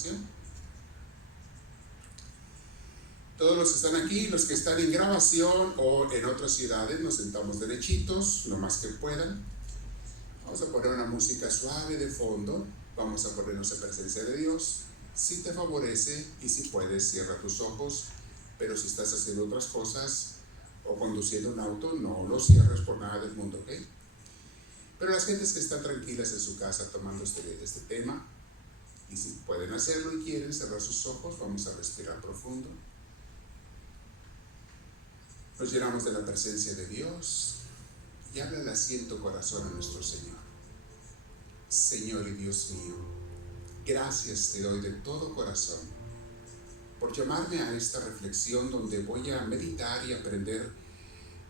oración. Todos los que están aquí, los que están en grabación o en otras ciudades, nos sentamos derechitos, lo más que puedan. Vamos a poner una música suave de fondo. Vamos a ponernos en presencia de Dios. Si te favorece y si puedes, cierra tus ojos. Pero si estás haciendo otras cosas o conduciendo un auto, no lo cierres por nada del mundo, ¿ok? Pero las gentes que están tranquilas en su casa tomando este tema, y si pueden hacerlo y quieren cerrar sus ojos, vamos a respirar profundo. Nos llenamos de la presencia de Dios y háblale así en tu corazón a nuestro Señor. Señor y Dios mío, gracias te doy de todo corazón por llamarme a esta reflexión donde voy a meditar y aprender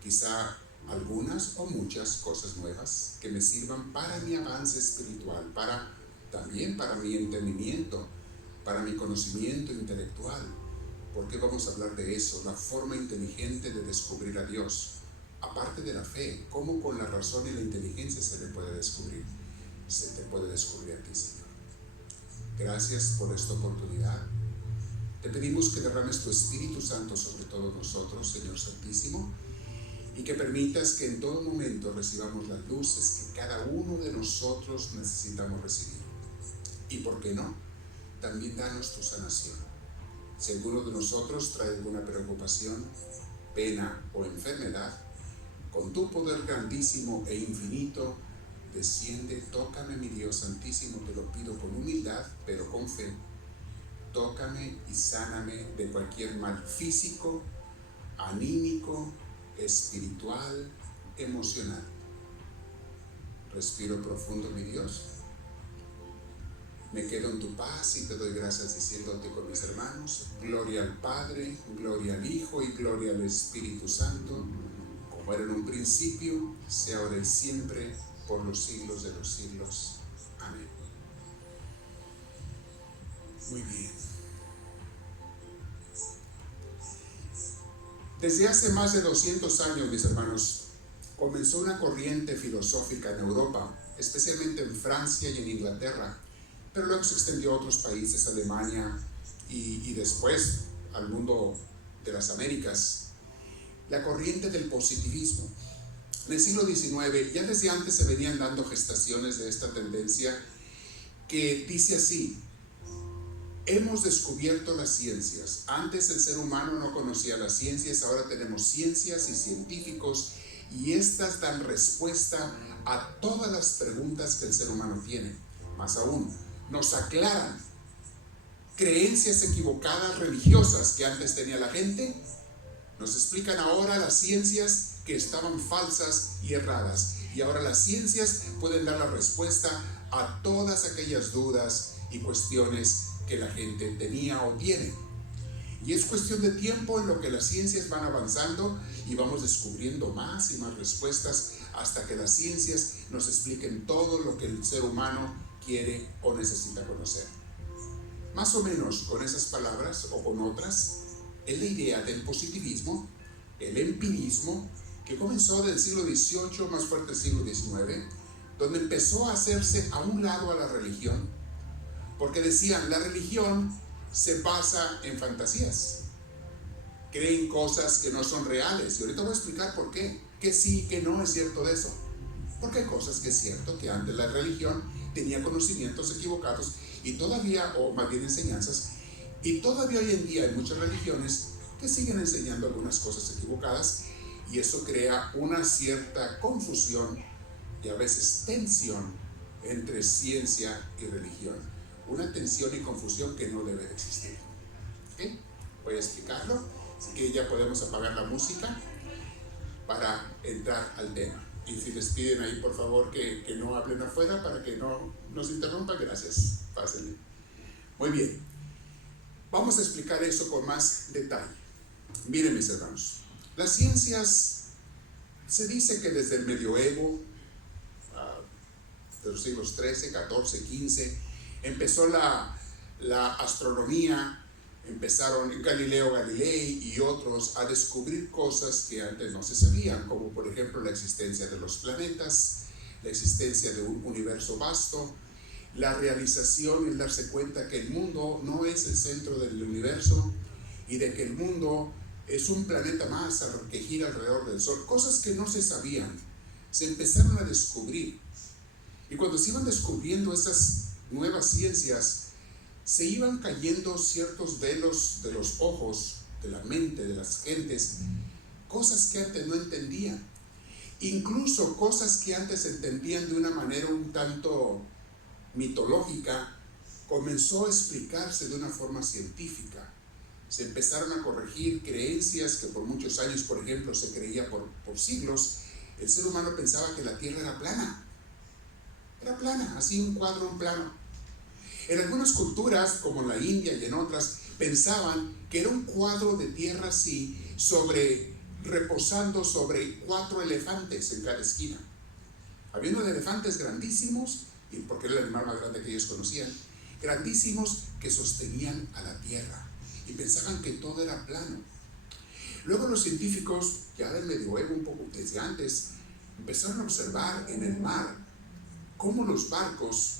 quizá algunas o muchas cosas nuevas que me sirvan para mi avance espiritual, también para mi entendimiento, para mi conocimiento intelectual. Porque vamos a hablar de eso, la forma inteligente de descubrir a Dios. Aparte de la fe, ¿cómo con la razón y la inteligencia se le puede descubrir? Se te puede descubrir a ti, Señor. Gracias por esta oportunidad. Te pedimos que derrames tu Espíritu Santo sobre todos nosotros, Señor Santísimo, y que permitas que en todo momento recibamos las luces que cada uno de nosotros necesitamos recibir. Y por qué no, también danos tu sanación. Si alguno de nosotros trae alguna preocupación, pena o enfermedad, con tu poder grandísimo e infinito, desciende, tócame, mi Dios Santísimo, te lo pido con humildad, pero con fe. Tócame y sáname de cualquier mal físico, anímico, espiritual, emocional. Respiro profundo, mi Dios. Me quedo en tu paz y te doy gracias diciéndote con mis hermanos: gloria al Padre, gloria al Hijo y gloria al Espíritu Santo, como era en un principio, sea ahora y siempre, por los siglos de los siglos. Amén. Muy bien. Desde hace más de 200 años, mis hermanos, comenzó una corriente filosófica en Europa, especialmente en Francia y en Inglaterra, pero luego se extendió a otros países, Alemania y después al mundo de las Américas. La corriente del positivismo. En el siglo XIX, ya desde antes se venían dando gestaciones de esta tendencia que dice así: hemos descubierto las ciencias. Antes el ser humano no conocía las ciencias, ahora tenemos ciencias y científicos y estas dan respuesta a todas las preguntas que el ser humano tiene. Más aún, nos aclaran creencias equivocadas religiosas que antes tenía la gente. Nos explican ahora las ciencias que estaban falsas y erradas. Y ahora las ciencias pueden dar la respuesta a todas aquellas dudas y cuestiones que la gente tenía o tiene. Y es cuestión de tiempo en lo que las ciencias van avanzando y vamos descubriendo más y más respuestas hasta que las ciencias nos expliquen todo lo que el ser humano quiere o necesita conocer. Más o menos con esas palabras o con otras, es la idea del positivismo, el empirismo, que comenzó del siglo XVIII, más fuerte el siglo XIX, donde empezó a hacerse a un lado a la religión, porque decían, la religión se basa en fantasías, creen cosas que no son reales, y ahorita voy a explicar por qué, que sí, que no es cierto de eso, porque hay cosas que es cierto, que antes la religión tenía conocimientos equivocados, y todavía, o más bien enseñanzas, y todavía hoy en día hay muchas religiones que siguen enseñando algunas cosas equivocadas, y eso crea una cierta confusión y a veces tensión entre ciencia y religión. Una tensión y confusión que no debe de existir. ¿Okay? Voy a explicarlo, así que ya podemos apagar la música para entrar al tema. Y si les piden ahí, por favor, que no hablen afuera para que no nos interrumpan, gracias. Pásenle. Muy bien. Vamos a explicar eso con más detalle. Miren, mis hermanos, las ciencias, se dice que desde el medioevo, de los siglos XIII, XIV, XV, empezó la astronomía, empezaron Galileo Galilei y otros a descubrir cosas que antes no se sabían, como por ejemplo la existencia de los planetas, la existencia de un universo vasto, La realización es darse cuenta que el mundo no es el centro del universo y de que el mundo es un planeta más que gira alrededor del Sol. Cosas que no se sabían, se empezaron a descubrir. Y cuando se iban descubriendo esas nuevas ciencias, se iban cayendo ciertos velos de los ojos, de la mente de las gentes, cosas que antes no entendían. Incluso cosas que antes entendían de una manera un tanto mitológica, comenzó a explicarse de una forma científica. Se empezaron a corregir creencias que por muchos años, por ejemplo, se creía por siglos. El ser humano pensaba que la Tierra era plana. Era plana, así un cuadro, un plano. En algunas culturas, como en la India y en otras, pensaban que era un cuadro de tierra así, reposando sobre 4 elefantes en cada esquina. Había unos elefantes grandísimos, y porque era el animal más grande que ellos conocían, grandísimos que sostenían a la tierra, y pensaban que todo era plano. Luego los científicos, ya del medioevo, un poco desde antes, empezaron a observar en el mar cómo los barcos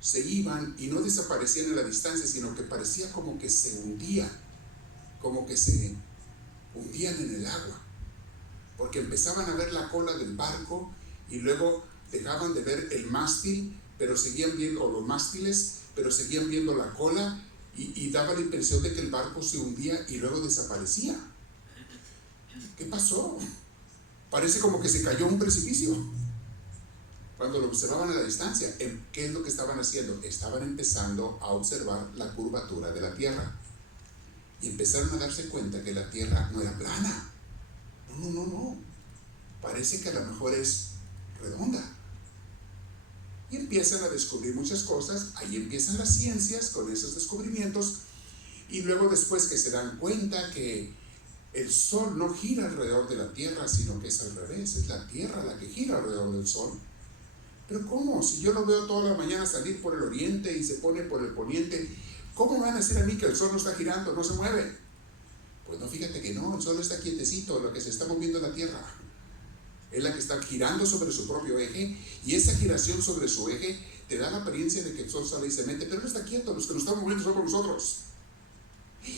se iban y no desaparecían en la distancia, sino que parecía como que se hundían, como que se hundían en el agua, porque empezaban a ver la cola del barco y luego dejaban de ver el mástil, pero seguían viendo, o los mástiles, pero seguían viendo la cola y daba la impresión de que el barco se hundía y luego desaparecía. ¿Qué pasó? Parece como que se cayó a un precipicio. Cuando lo observaban a la distancia, ¿qué es lo que estaban haciendo? Estaban empezando a observar la curvatura de la Tierra. Y empezaron a darse cuenta que la Tierra no era plana. No. Parece que a lo mejor es redonda. Y empiezan a descubrir muchas cosas. Ahí empiezan las ciencias con esos descubrimientos. Y luego después que se dan cuenta que el Sol no gira alrededor de la Tierra, sino que es al revés. Es la Tierra la que gira alrededor del Sol. ¿Pero cómo? Si yo lo veo toda la mañana salir por el oriente y se pone por el poniente, ¿cómo me van a decir a mí que el Sol no está girando, no se mueve? Pues no, fíjate que no, el Sol está quietecito, lo que se está moviendo es la Tierra. Es la que está girando sobre su propio eje, y esa giración sobre su eje te da la apariencia de que el Sol sale y se mete, pero no está quieto, los que nos estamos moviendo somos nosotros.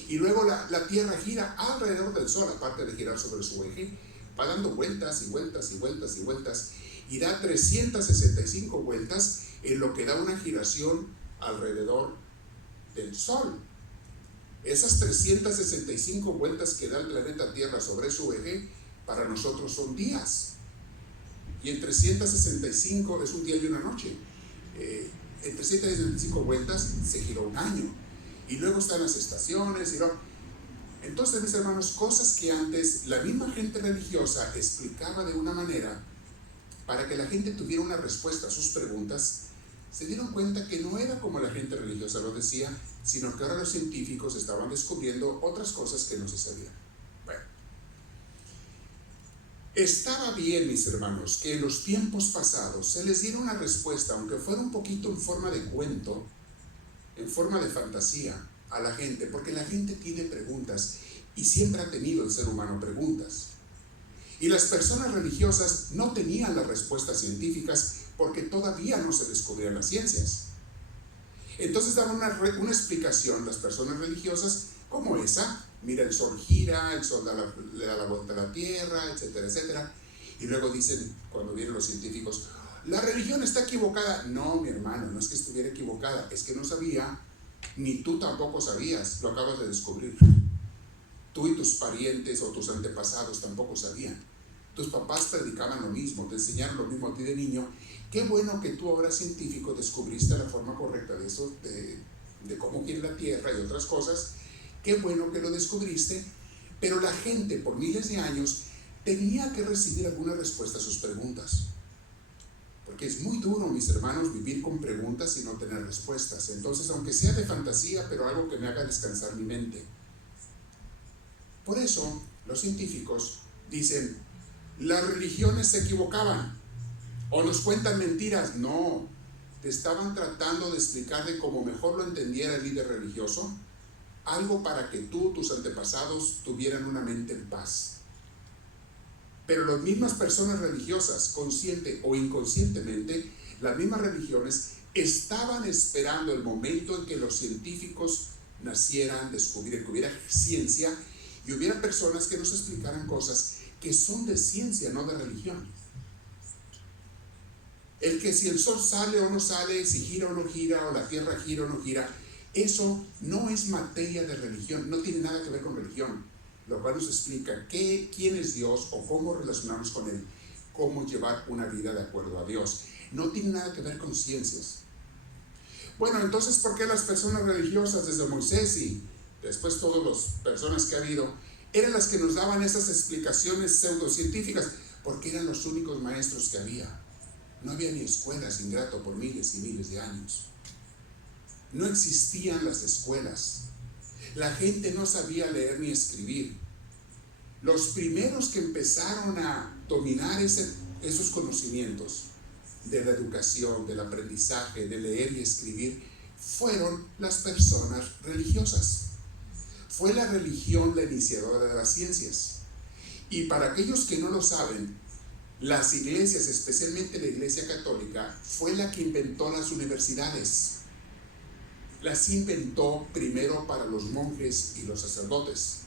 Y luego la Tierra gira alrededor del Sol, aparte de girar sobre su eje, va dando vueltas y vueltas y vueltas y vueltas, y da 365 vueltas en lo que da una giración alrededor del Sol. Esas 365 vueltas que da el planeta Tierra sobre su eje, para nosotros son días. Y en 365 es un día y una noche. En 365 vueltas se giró un año. Y luego están las estaciones. Entonces, mis hermanos, cosas que antes la misma gente religiosa explicaba de una manera para que la gente tuviera una respuesta a sus preguntas, se dieron cuenta que no era como la gente religiosa lo decía, sino que ahora los científicos estaban descubriendo otras cosas que no se sabían. Bueno, estaba bien, mis hermanos, que en los tiempos pasados se les diera una respuesta, aunque fuera un poquito en forma de cuento, en forma de fantasía, a la gente, porque la gente tiene preguntas, y siempre ha tenido el ser humano preguntas. Y las personas religiosas no tenían las respuestas científicas porque todavía no se descubrían las ciencias. Entonces daban una explicación las personas religiosas como esa: mira, el Sol gira, el Sol le da la vuelta a la Tierra, etcétera, etcétera. Y luego dicen, cuando vienen los científicos, la religión está equivocada. No, mi hermano, no es que estuviera equivocada, es que no sabía, ni tú tampoco sabías, lo acabas de descubrir. Tú y tus parientes o tus antepasados tampoco sabían. Tus papás predicaban lo mismo, te enseñaron lo mismo a ti de niño. Qué bueno que tú ahora, científico, descubriste la forma correcta de eso, de cómo gira la Tierra y otras cosas. Qué bueno que lo descubriste, pero la gente por miles de años tenía que recibir alguna respuesta a sus preguntas. Porque es muy duro, mis hermanos, vivir con preguntas y no tener respuestas. Entonces, aunque sea de fantasía, pero algo que me haga descansar mi mente. Por eso, los científicos dicen, las religiones se equivocaban o nos cuentan mentiras. No, te estaban tratando de explicar de cómo mejor lo entendiera el líder religioso, algo para que tú, tus antepasados, tuvieran una mente en paz. Pero las mismas personas religiosas, consciente o inconscientemente, las mismas religiones estaban esperando el momento en que los científicos nacieran, descubrieran, que hubiera ciencia y hubiera personas que nos explicaran cosas que son de ciencia, no de religión. El que si el sol sale o no sale, si gira o no gira, o la tierra gira o no gira, eso no es materia de religión, no tiene nada que ver con religión. Lo cual nos explica quién es Dios o cómo relacionarnos con Él, cómo llevar una vida de acuerdo a Dios. No tiene nada que ver con ciencias. Bueno, entonces, ¿por qué las personas religiosas desde Moisés y después todas las personas que ha habido eran las que nos daban esas explicaciones pseudocientíficas? Porque eran los únicos maestros que había. No había ni escuelas, ingrato, por miles y miles de años. No existían las escuelas. La gente no sabía leer ni escribir. Los primeros que empezaron a dominar esos conocimientos de la educación, del aprendizaje, de leer y escribir, fueron las personas religiosas. Fue la religión la iniciadora de las ciencias. Y para aquellos que no lo saben, las iglesias, especialmente la Iglesia Católica, fue la que inventó las universidades. Las inventó primero para los monjes y los sacerdotes,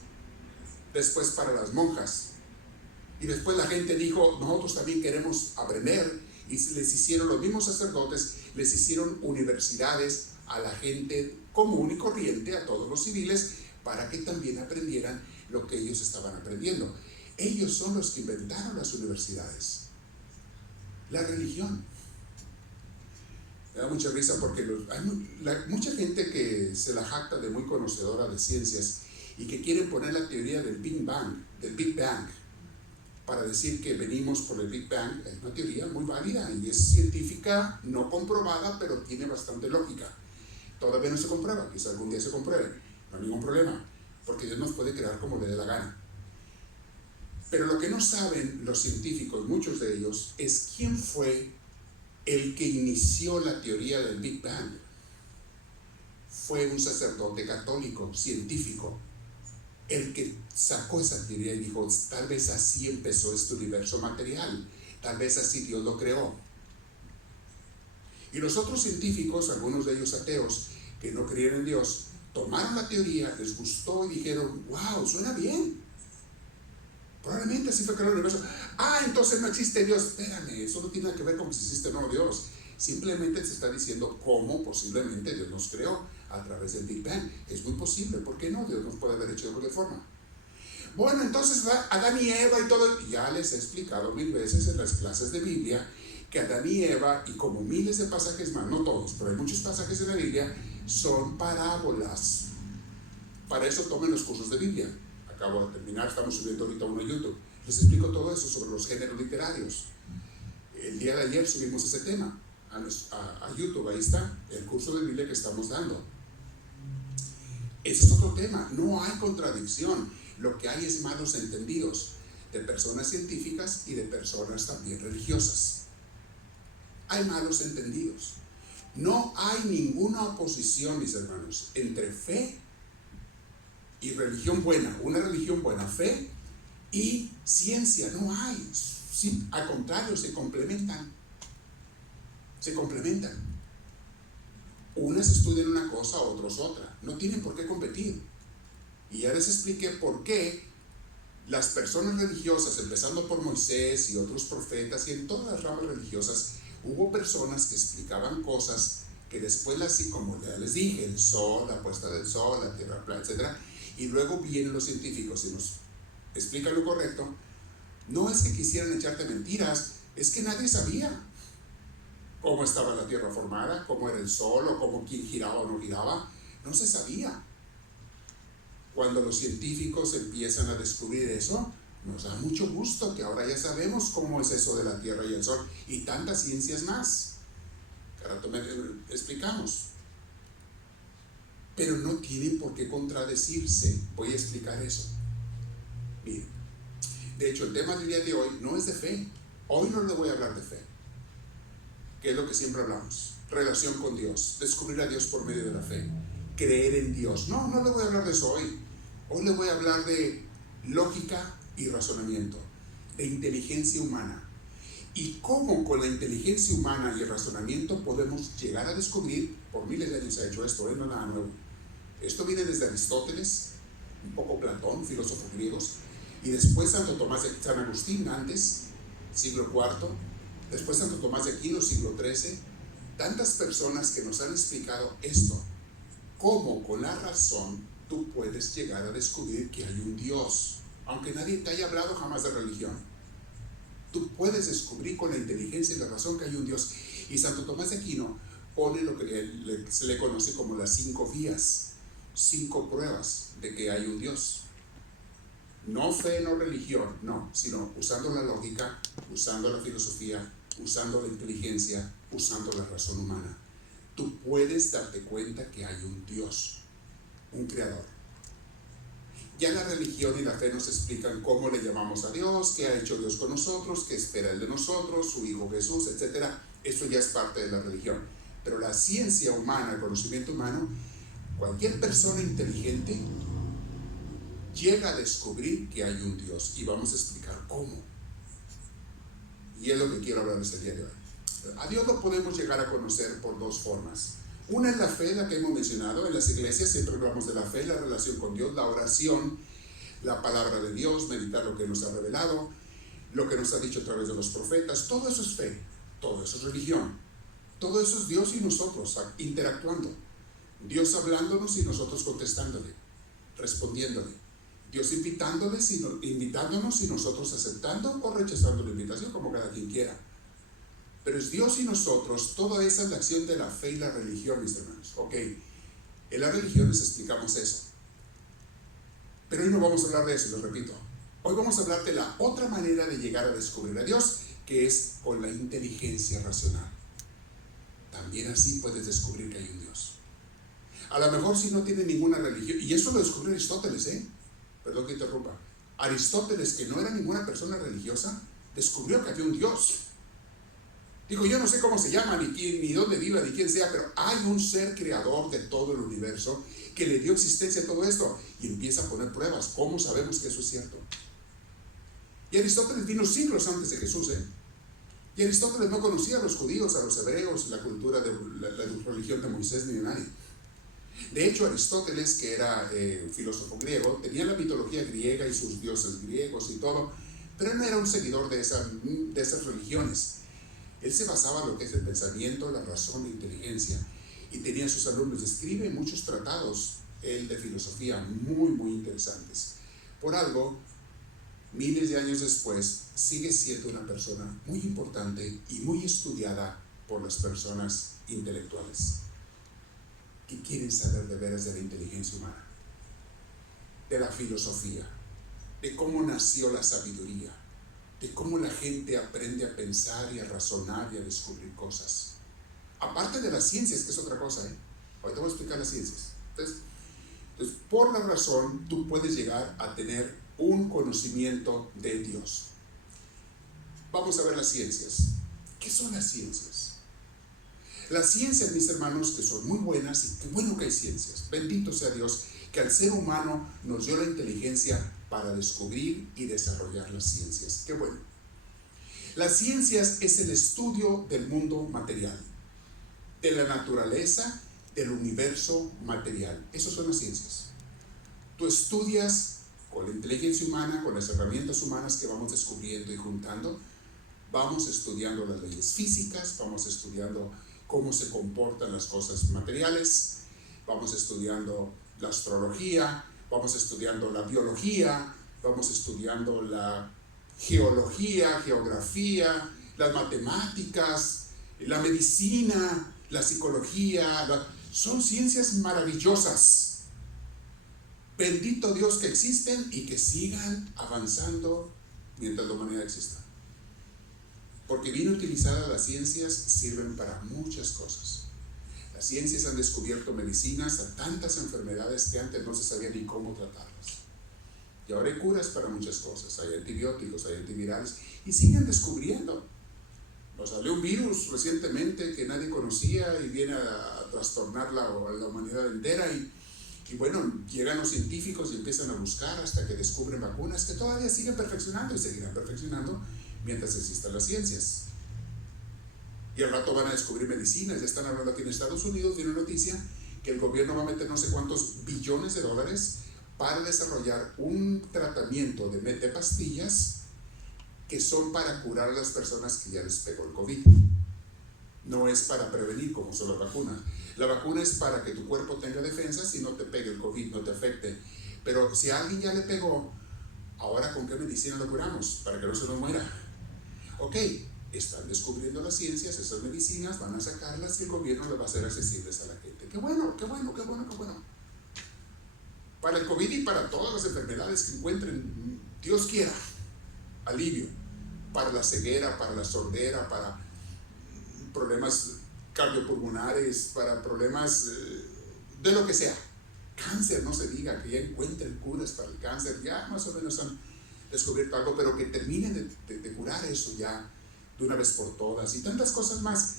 después para las monjas, y después la gente dijo, nosotros también queremos aprender, y les hicieron, los mismos sacerdotes, les hicieron universidades a la gente común y corriente, a todos los civiles, para que también aprendieran lo que ellos estaban aprendiendo. Ellos son los que inventaron las universidades. La religión. Me da mucha risa porque hay mucha gente que se la jacta de muy conocedora de ciencias y que quiere poner la teoría del Big Bang, para decir que venimos por el Big Bang. Es una teoría muy válida y es científica, no comprobada, pero tiene bastante lógica. Todavía no se comprueba, quizá algún día se compruebe, no hay ningún problema, porque Dios nos puede crear como le dé la gana. Pero lo que no saben los científicos, muchos de ellos, es quién fue el que inició la teoría del Big Bang. Fue un sacerdote católico, científico, el que sacó esa teoría y dijo, tal vez así empezó este universo material, tal vez así Dios lo creó. Y los otros científicos, algunos de ellos ateos, que no creían en Dios, tomaron la teoría, les gustó y dijeron, wow, suena bien. Probablemente así fue creado el universo. Entonces no existe Dios. Espérame, eso no tiene nada que ver con si existe o no Dios. Simplemente se está diciendo cómo posiblemente Dios nos creó a través del Big Bang. Es muy posible, ¿por qué no? Dios nos puede haber hecho de cualquier forma. Bueno, entonces Adán y Eva y todo. Ya les he explicado 1000 veces en las clases de Biblia que Adán y Eva, y como miles de pasajes más, no todos, pero hay muchos pasajes en la Biblia, son parábolas. Para eso tomen los cursos de Biblia. Acabo de terminar, estamos subiendo ahorita uno a YouTube. Les explico todo eso sobre los géneros literarios. El día de ayer subimos ese tema a YouTube, ahí está el curso de Biblia que estamos dando. Ese es otro tema, no hay contradicción. Lo que hay es malos entendidos de personas científicas y de personas también religiosas. Hay malos entendidos. No hay ninguna oposición, mis hermanos, entre fe y religión buena, una religión buena, fe y ciencia. No hay. Sí, al contrario, se complementan. Se complementan. Unas estudian una cosa, otros otra. No tienen por qué competir. Y ya les expliqué por qué las personas religiosas, empezando por Moisés y otros profetas y en todas las ramas religiosas, hubo personas que explicaban cosas que después, así como ya les dije, el sol, la puesta del sol, la tierra plana, etc. Y luego vienen los científicos y nos explican lo correcto. No es que quisieran echarte mentiras, es que nadie sabía cómo estaba la tierra formada, cómo era el sol, o cómo quién giraba o no giraba. No se sabía. Cuando los científicos empiezan a descubrir eso, nos da mucho gusto que ahora ya sabemos cómo es eso de la tierra y el sol y tantas ciencias más. Que ahora explicamos. Pero no tienen por qué contradecirse. Voy a explicar eso. Miren, de hecho el tema del día de hoy no es de fe. Hoy no le voy a hablar de fe, que es lo que siempre hablamos. Relación con Dios, descubrir a Dios por medio de la fe, creer en Dios. No le voy a hablar de eso hoy. Hoy le voy a hablar de lógica y razonamiento, de inteligencia humana. y cómo con la inteligencia humana y el razonamiento podemos llegar a descubrir, por miles de años se ha hecho esto, no es nada nuevo. Esto viene desde Aristóteles, un poco Platón, filósofos griegos, y después San Agustín antes, siglo IV, después Santo Tomás de Aquino, siglo XIII, tantas personas que nos han explicado esto, cómo con la razón tú puedes llegar a descubrir que hay un Dios, aunque nadie te haya hablado jamás de religión. Tú puedes descubrir con la inteligencia y la razón que hay un Dios. Y Santo Tomás de Aquino pone lo que se le conoce como las 5 vías, 5 pruebas de que hay un Dios. No fe, no religión, no, sino usando la lógica, usando la filosofía, usando la inteligencia, usando la razón humana. Tú puedes darte cuenta que hay un Dios, un creador. Ya la religión y la fe nos explican cómo le llamamos a Dios, qué ha hecho Dios con nosotros, qué espera Él de nosotros, su Hijo Jesús, etc. Eso ya es parte de la religión. Pero la ciencia humana, el conocimiento humano, cualquier persona inteligente llega a descubrir que hay un Dios. Y vamos a explicar cómo. Y es lo que quiero hablarles el día de hoy. A Dios lo podemos llegar a conocer por 2 formas. Una es la fe, la que hemos mencionado. En las iglesias siempre hablamos de la fe, la relación con Dios, la oración, la palabra de Dios, meditar lo que nos ha revelado, lo que nos ha dicho a través de los profetas. Todo eso es fe, todo eso es religión. Todo eso es Dios y nosotros interactuando. Dios hablándonos y nosotros contestándole, respondiéndole. Dios invitándonos y nosotros aceptando o rechazando la invitación, como cada quien quiera. Pero es Dios y nosotros, toda esa es la acción de la fe y la religión, mis hermanos. Ok, en las religiones explicamos eso. Pero hoy no vamos a hablar de eso, lo repito. Hoy vamos a hablar de la otra manera de llegar a descubrir a Dios, que es con la inteligencia racional. También así puedes descubrir que hay un Dios. A lo mejor si no tiene ninguna religión, y eso lo descubrió Aristóteles, perdón que interrumpa. Aristóteles, que no era ninguna persona religiosa, descubrió que había un Dios. Dijo, yo no sé cómo se llama, ni dónde viva, ni quién sea, pero hay un ser creador de todo el universo que le dio existencia a todo esto. Y empieza a poner pruebas. ¿Cómo sabemos que eso es cierto? Y Aristóteles vino siglos antes de Jesús, Y Aristóteles no conocía a los judíos, a los hebreos, la cultura de la religión de Moisés ni de nadie. De hecho, Aristóteles, que era filósofo griego, tenía la mitología griega y sus dioses griegos y todo, pero él no era un seguidor de esas religiones. Él se basaba en lo que es el pensamiento, la razón, la inteligencia, y tenía sus alumnos. Escribe muchos tratados, él de filosofía, muy, muy interesantes. Por algo, miles de años después, sigue siendo una persona muy importante y muy estudiada por las personas intelectuales que quieren saber de veras de la inteligencia humana, de la filosofía, de cómo nació la sabiduría, de cómo la gente aprende a pensar y a razonar y a descubrir cosas. Aparte de las ciencias, que es otra cosa, Ahorita voy a explicar las ciencias. Entonces, por la razón, tú puedes llegar a tener un conocimiento de Dios. Vamos a ver las ciencias. ¿Qué son las ciencias? Las ciencias, mis hermanos, que son muy buenas, y qué bueno que hay ciencias. Bendito sea Dios, que al ser humano nos dio la inteligencia para descubrir y desarrollar las ciencias. Qué bueno. Las ciencias es el estudio del mundo material, de la naturaleza, del universo material. Esas son las ciencias. Tú estudias con la inteligencia humana, con las herramientas humanas que vamos descubriendo y juntando. Vamos estudiando las leyes físicas, vamos estudiando cómo se comportan las cosas materiales, vamos estudiando la astrología, vamos estudiando la biología, vamos estudiando la geología, geografía, las matemáticas, la medicina, la psicología. Son ciencias maravillosas. Bendito Dios que existen y que sigan avanzando mientras la humanidad exista. Porque bien utilizadas las ciencias sirven para muchas cosas. Las ciencias han descubierto medicinas a tantas enfermedades que antes no se sabía ni cómo tratarlas. Y ahora hay curas para muchas cosas. Hay antibióticos, hay antivirales y siguen descubriendo. Nos salió un virus recientemente que nadie conocía y viene a trastornar la humanidad entera. Y bueno, llegan los científicos y empiezan a buscar hasta que descubren vacunas que todavía siguen perfeccionando y seguirán perfeccionando. mientras existan las ciencias. Y al rato van a descubrir medicinas. Ya están hablando aquí en Estados Unidos de una noticia que el gobierno va a meter no sé cuántos billones de dólares para desarrollar un tratamiento de pastillas que son para curar a las personas que ya les pegó el COVID. No es para prevenir como son las vacunas. La vacuna es para que tu cuerpo tenga defensas y no te pegue el COVID, no te afecte. Pero si a alguien ya le pegó, ahora ¿con qué medicina lo curamos? Para que no se nos muera. Ok, están descubriendo las ciencias, esas medicinas, van a sacarlas y el gobierno las va a hacer accesibles a la gente. Qué bueno, qué bueno, qué bueno, qué bueno. Para el COVID y para todas las enfermedades que encuentren, Dios quiera, alivio. Para la ceguera, para la sordera, para problemas cardiopulmonares, para problemas de lo que sea. Cáncer, no se diga, que ya encuentren curas para el cáncer, ya más o menos han descubierto algo, pero que terminen de curar eso ya de una vez por todas y tantas cosas más.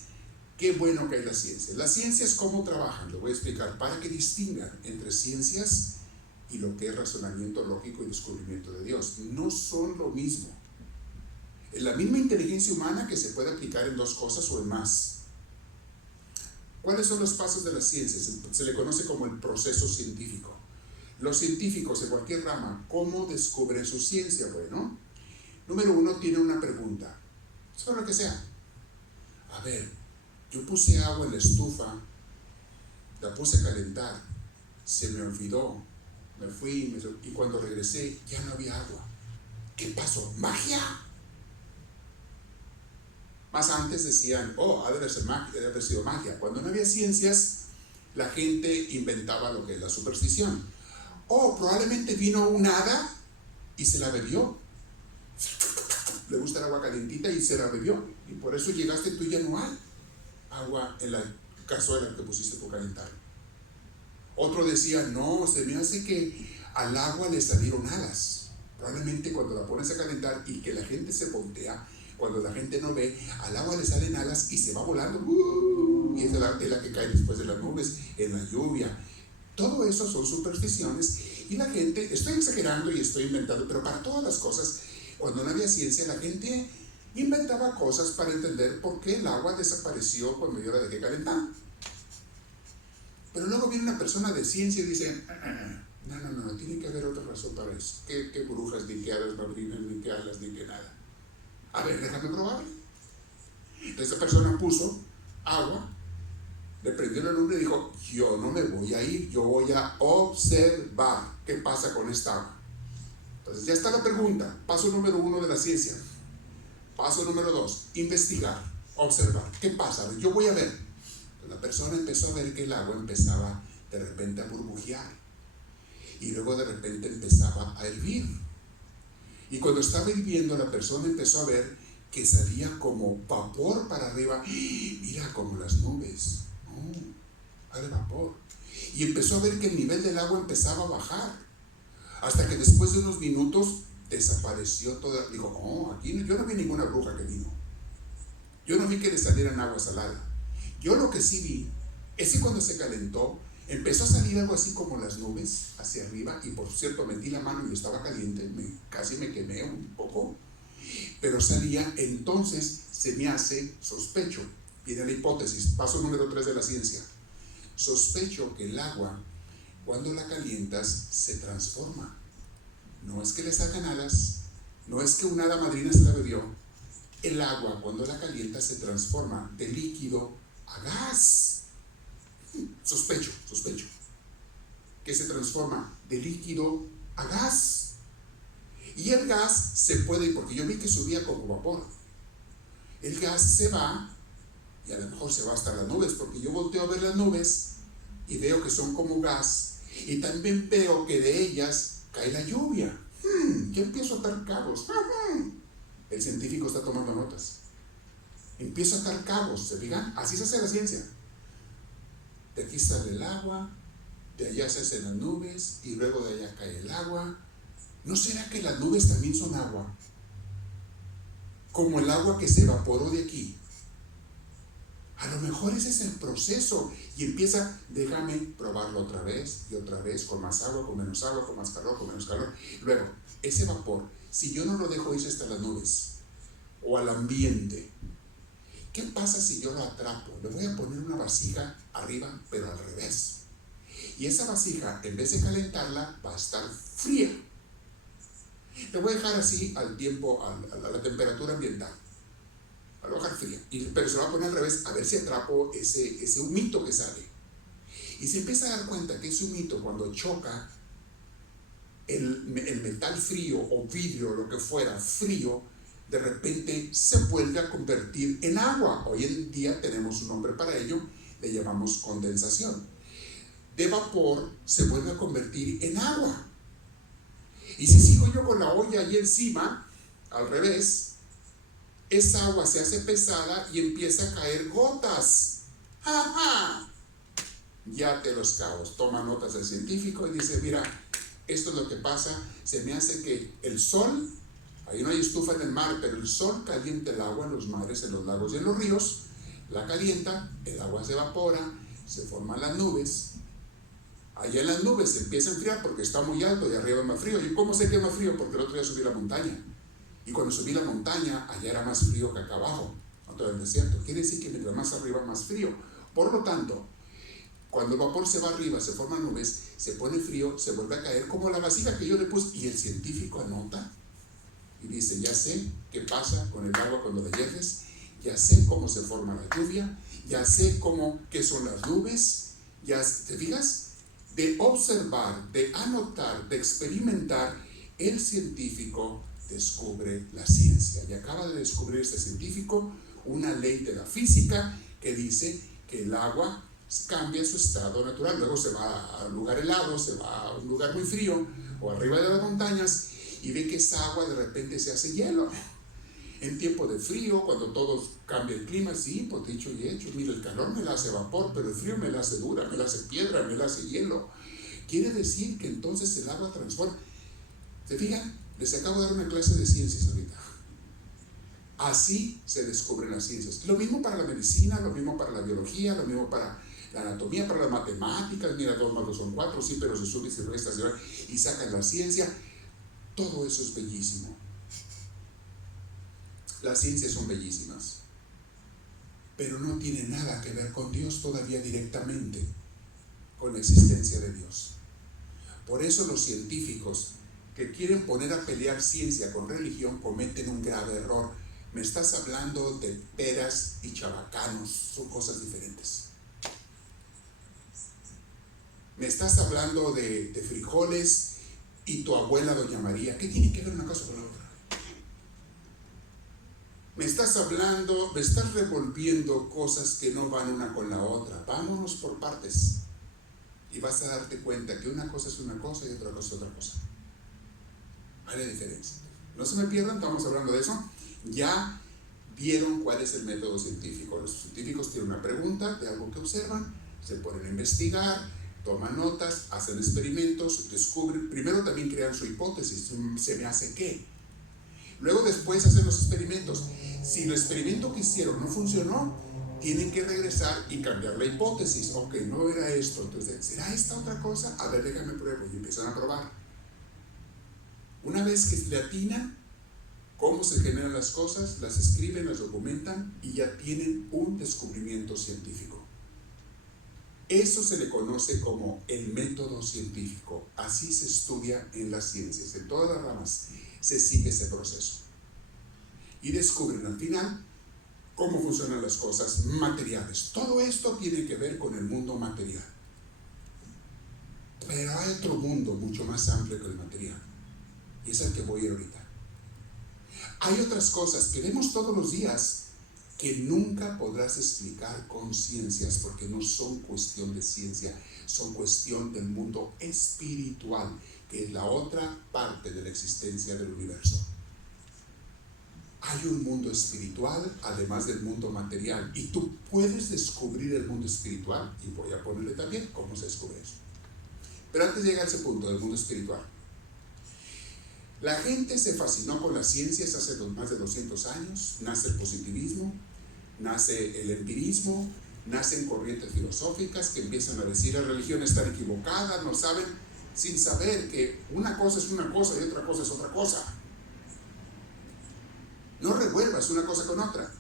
Qué bueno que hay la ciencia. La ciencia es cómo trabajan, lo voy a explicar, para que distingan entre ciencias y lo que es razonamiento lógico y descubrimiento de Dios. No son lo mismo. Es la misma inteligencia humana que se puede aplicar en dos cosas o en más. ¿Cuáles son los pasos de las ciencias? Se le conoce como el proceso científico. Los científicos de cualquier rama, ¿cómo descubren su ciencia? Bueno, número uno, tiene una pregunta, sobre lo que sea. A ver, yo puse agua en la estufa, la puse a calentar, se me olvidó, me fui y cuando regresé ya no había agua. ¿Qué pasó? ¡Magia! Más antes decían, ha de haber sido magia. Cuando no había ciencias, la gente inventaba lo que es la superstición. Probablemente vino un hada y se la bebió. Le gusta el agua calentita y se la bebió. Y por eso llegaste tú y ya no hay agua en la cazuela que pusiste por calentar. Otro decía, no, se me hace que al agua le salieron alas. Probablemente cuando la pones a calentar y que la gente se voltea, cuando la gente no ve, al agua le salen alas y se va volando. Y es la que cae después de las nubes, en la lluvia. Todo eso son supersticiones y la gente, estoy exagerando y estoy inventando, pero para todas las cosas, cuando no había ciencia, la gente inventaba cosas para entender por qué el agua desapareció cuando yo la dejé calentar. Pero luego viene una persona de ciencia y dice, no, tiene que haber otra razón para eso. ¿Qué brujas, ni qué hadas madrinas, ni qué alas, ni qué nada? A ver, déjame probar. Esta persona puso agua, le prendió la lumbre y dijo, yo no me voy a ir, yo voy a observar qué pasa con esta agua. Entonces ya está la pregunta, paso número 1 de la ciencia. Paso número 2, investigar, observar, ¿qué pasa? Yo voy a ver. Entonces, la persona empezó a ver que el agua empezaba de repente a burbujear y luego de repente empezaba a hervir. Y cuando estaba hirviendo, la persona empezó a ver que salía como vapor para arriba. Mira, como las nubes. Era vapor. Y empezó a ver que el nivel del agua empezaba a bajar. Hasta que después de unos minutos desapareció toda. Dijo, aquí yo no vi ninguna bruja que vino. Yo no vi que le salieran agua salada. Yo lo que sí vi es que cuando se calentó, empezó a salir algo así como las nubes hacia arriba, y por cierto metí la mano y estaba caliente, casi me quemé un poco, pero salía. Entonces se me hace, sospecho, viene la hipótesis, paso número 3 de la ciencia, sospecho que el agua, cuando la calientas, se transforma. No es que le sacan alas, no es que una hada madrina se la bebió. El agua, cuando la calientas, se transforma de líquido a gas. Sospecho que se transforma de líquido a gas. Y el gas se puede, porque yo vi que subía como vapor, el gas se va y a lo mejor se va hasta las nubes, porque yo volteo a ver las nubes y veo que son como gas, y también veo que de ellas cae la lluvia. Yo empiezo a atar cabos. El científico está tomando notas. Empiezo a atar cabos, ¿se fijan? Así se hace la ciencia. De aquí sale el agua, de allá se hacen las nubes y luego de allá cae el agua. ¿No será que las nubes también son agua? Como el agua que se evaporó de aquí. A lo mejor ese es el proceso y empieza, déjame probarlo otra vez y otra vez, con más agua, con menos agua, con más calor, con menos calor. Luego, ese vapor, si yo no lo dejo irse hasta las nubes, o al ambiente. ¿Qué pasa si yo lo atrapo? Le voy a poner una vasija arriba, pero al revés. Y esa vasija, en vez de calentarla, va a estar fría. Le voy a dejar así al tiempo, a la temperatura ambiental. La voy a dejar fría. Pero se lo voy a poner al revés, a ver si atrapo ese humito que sale. Y se empieza a dar cuenta que ese humito, cuando choca el metal frío o vidrio, lo que fuera, frío, de repente se vuelve a convertir en agua. Hoy en día tenemos un nombre para ello, le llamamos condensación. De vapor se vuelve a convertir en agua. Y si sigo yo con la olla ahí encima, al revés, esa agua se hace pesada y empieza a caer gotas. ¡Ja, ja! Ya te los cabos. Toma notas el científico y dice, mira, esto es lo que pasa, se me hace que el sol, ahí no hay estufa en el mar, pero el sol calienta el agua en los mares, en los lagos y en los ríos, la calienta, el agua se evapora, se forman las nubes. Allá en las nubes se empieza a enfriar porque está muy alto y arriba es más frío. ¿Y cómo sé que es más frío? Porque el otro día subí la montaña. Y cuando subí la montaña, allá era más frío que acá abajo, todo el desierto. Quiere decir que mientras más arriba, más frío. Por lo tanto, cuando el vapor se va arriba, se forman nubes, se pone frío, se vuelve a caer, como la vasija que yo le puse. Y el científico anota y dice, ya sé qué pasa con el agua cuando la hierves, ya sé cómo se forma la lluvia, ya sé qué son las nubes. Ya, ¿te fijas? De observar, de anotar, de experimentar, el científico descubre la ciencia. Y acaba de descubrir este científico una ley de la física que dice que el agua cambia su estado natural. Luego se va a un lugar helado, se va a un lugar muy frío o arriba de las montañas y ve que esa agua de repente se hace hielo. En tiempo de frío, cuando todo cambia el clima, sí, pues dicho y hecho, mira, el calor me la hace vapor, pero el frío me la hace dura, me la hace piedra, me la hace hielo. Quiere decir que entonces el agua transforma. ¿Se fijan? Les acabo de dar una clase de ciencias ahorita. Así se descubren las ciencias. Lo mismo para la medicina, lo mismo para la biología, lo mismo para la anatomía, para las matemáticas. Mira, 2 más 2 son 4, sí, pero se sube y se resta y sacan la ciencia. Todo eso es bellísimo. Las ciencias son bellísimas, pero no tiene nada que ver con Dios todavía directamente, con la existencia de Dios. Por eso los científicos que quieren poner a pelear ciencia con religión cometen un grave error. Me estás hablando de peras y chabacanos, son cosas diferentes. Me estás hablando de frijoles y tu abuela Doña María. ¿Qué tiene que ver una cosa con la otra? Me estás hablando, me estás revolviendo cosas que no van una con la otra. Vámonos por partes. Y vas a darte cuenta que una cosa es una cosa y otra cosa es otra cosa. Hay la diferencia. No se me pierdan, estamos hablando de eso. Ya vieron cuál es el método científico. Los científicos tienen una pregunta de algo que observan, se ponen a investigar, toman notas, hacen experimentos, descubren. Primero también crean su hipótesis. ¿Se me hace qué? Luego después hacen los experimentos. Si el experimento que hicieron no funcionó, tienen que regresar y cambiar la hipótesis. Ok, no era esto, entonces, ¿será esta otra cosa? A ver, déjame pruebo. Y empiezan a probar. Una vez que le atinan cómo se generan las cosas, las escriben, las documentan y ya tienen un descubrimiento científico. Eso se le conoce como el método científico. Así se estudia en las ciencias, en todas las ramas se sigue ese proceso. Y descubren al final cómo funcionan las cosas materiales. Todo esto tiene que ver con el mundo material. Pero hay otro mundo mucho más amplio que el material. Y es al que voy a ir ahorita. Hay otras cosas que vemos todos los días que nunca podrás explicar con ciencias, porque no son cuestión de ciencia, son cuestión del mundo espiritual, que es la otra parte de la existencia del universo. Hay un mundo espiritual además del mundo material, y tú puedes descubrir el mundo espiritual, y voy a ponerle también cómo se descubre eso. Pero antes de llegar a ese punto del mundo espiritual, la gente se fascinó con las ciencias hace más de 200 años, nace el positivismo, nace el empirismo, nacen corrientes filosóficas que empiezan a decir la religión está equivocada, no saben, sin saber que una cosa es una cosa y otra cosa es otra cosa. No revuelvas una cosa con otra.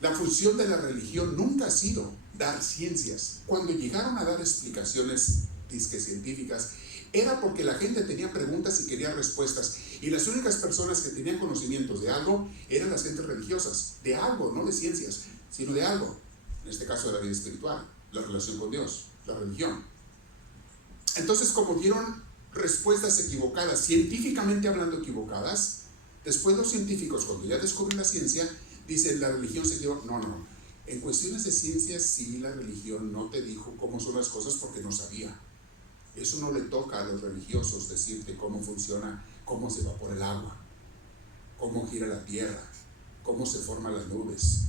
La función de la religión nunca ha sido dar ciencias. Cuando llegaron a dar explicaciones disque científicas, era porque la gente tenía preguntas y quería respuestas. Y las únicas personas que tenían conocimientos de algo eran las gentes religiosas. De algo, no de ciencias, sino de algo. En este caso de la vida espiritual, la relación con Dios, la religión. Entonces, como dieron respuestas equivocadas, científicamente hablando equivocadas, después los científicos, cuando ya descubren la ciencia, dicen, la religión se dio. No. En cuestiones de ciencia, sí, la religión no te dijo cómo son las cosas porque no sabía. Eso no le toca a los religiosos decirte cómo funciona, cómo se evapora el agua, cómo gira la tierra, cómo se forman las nubes,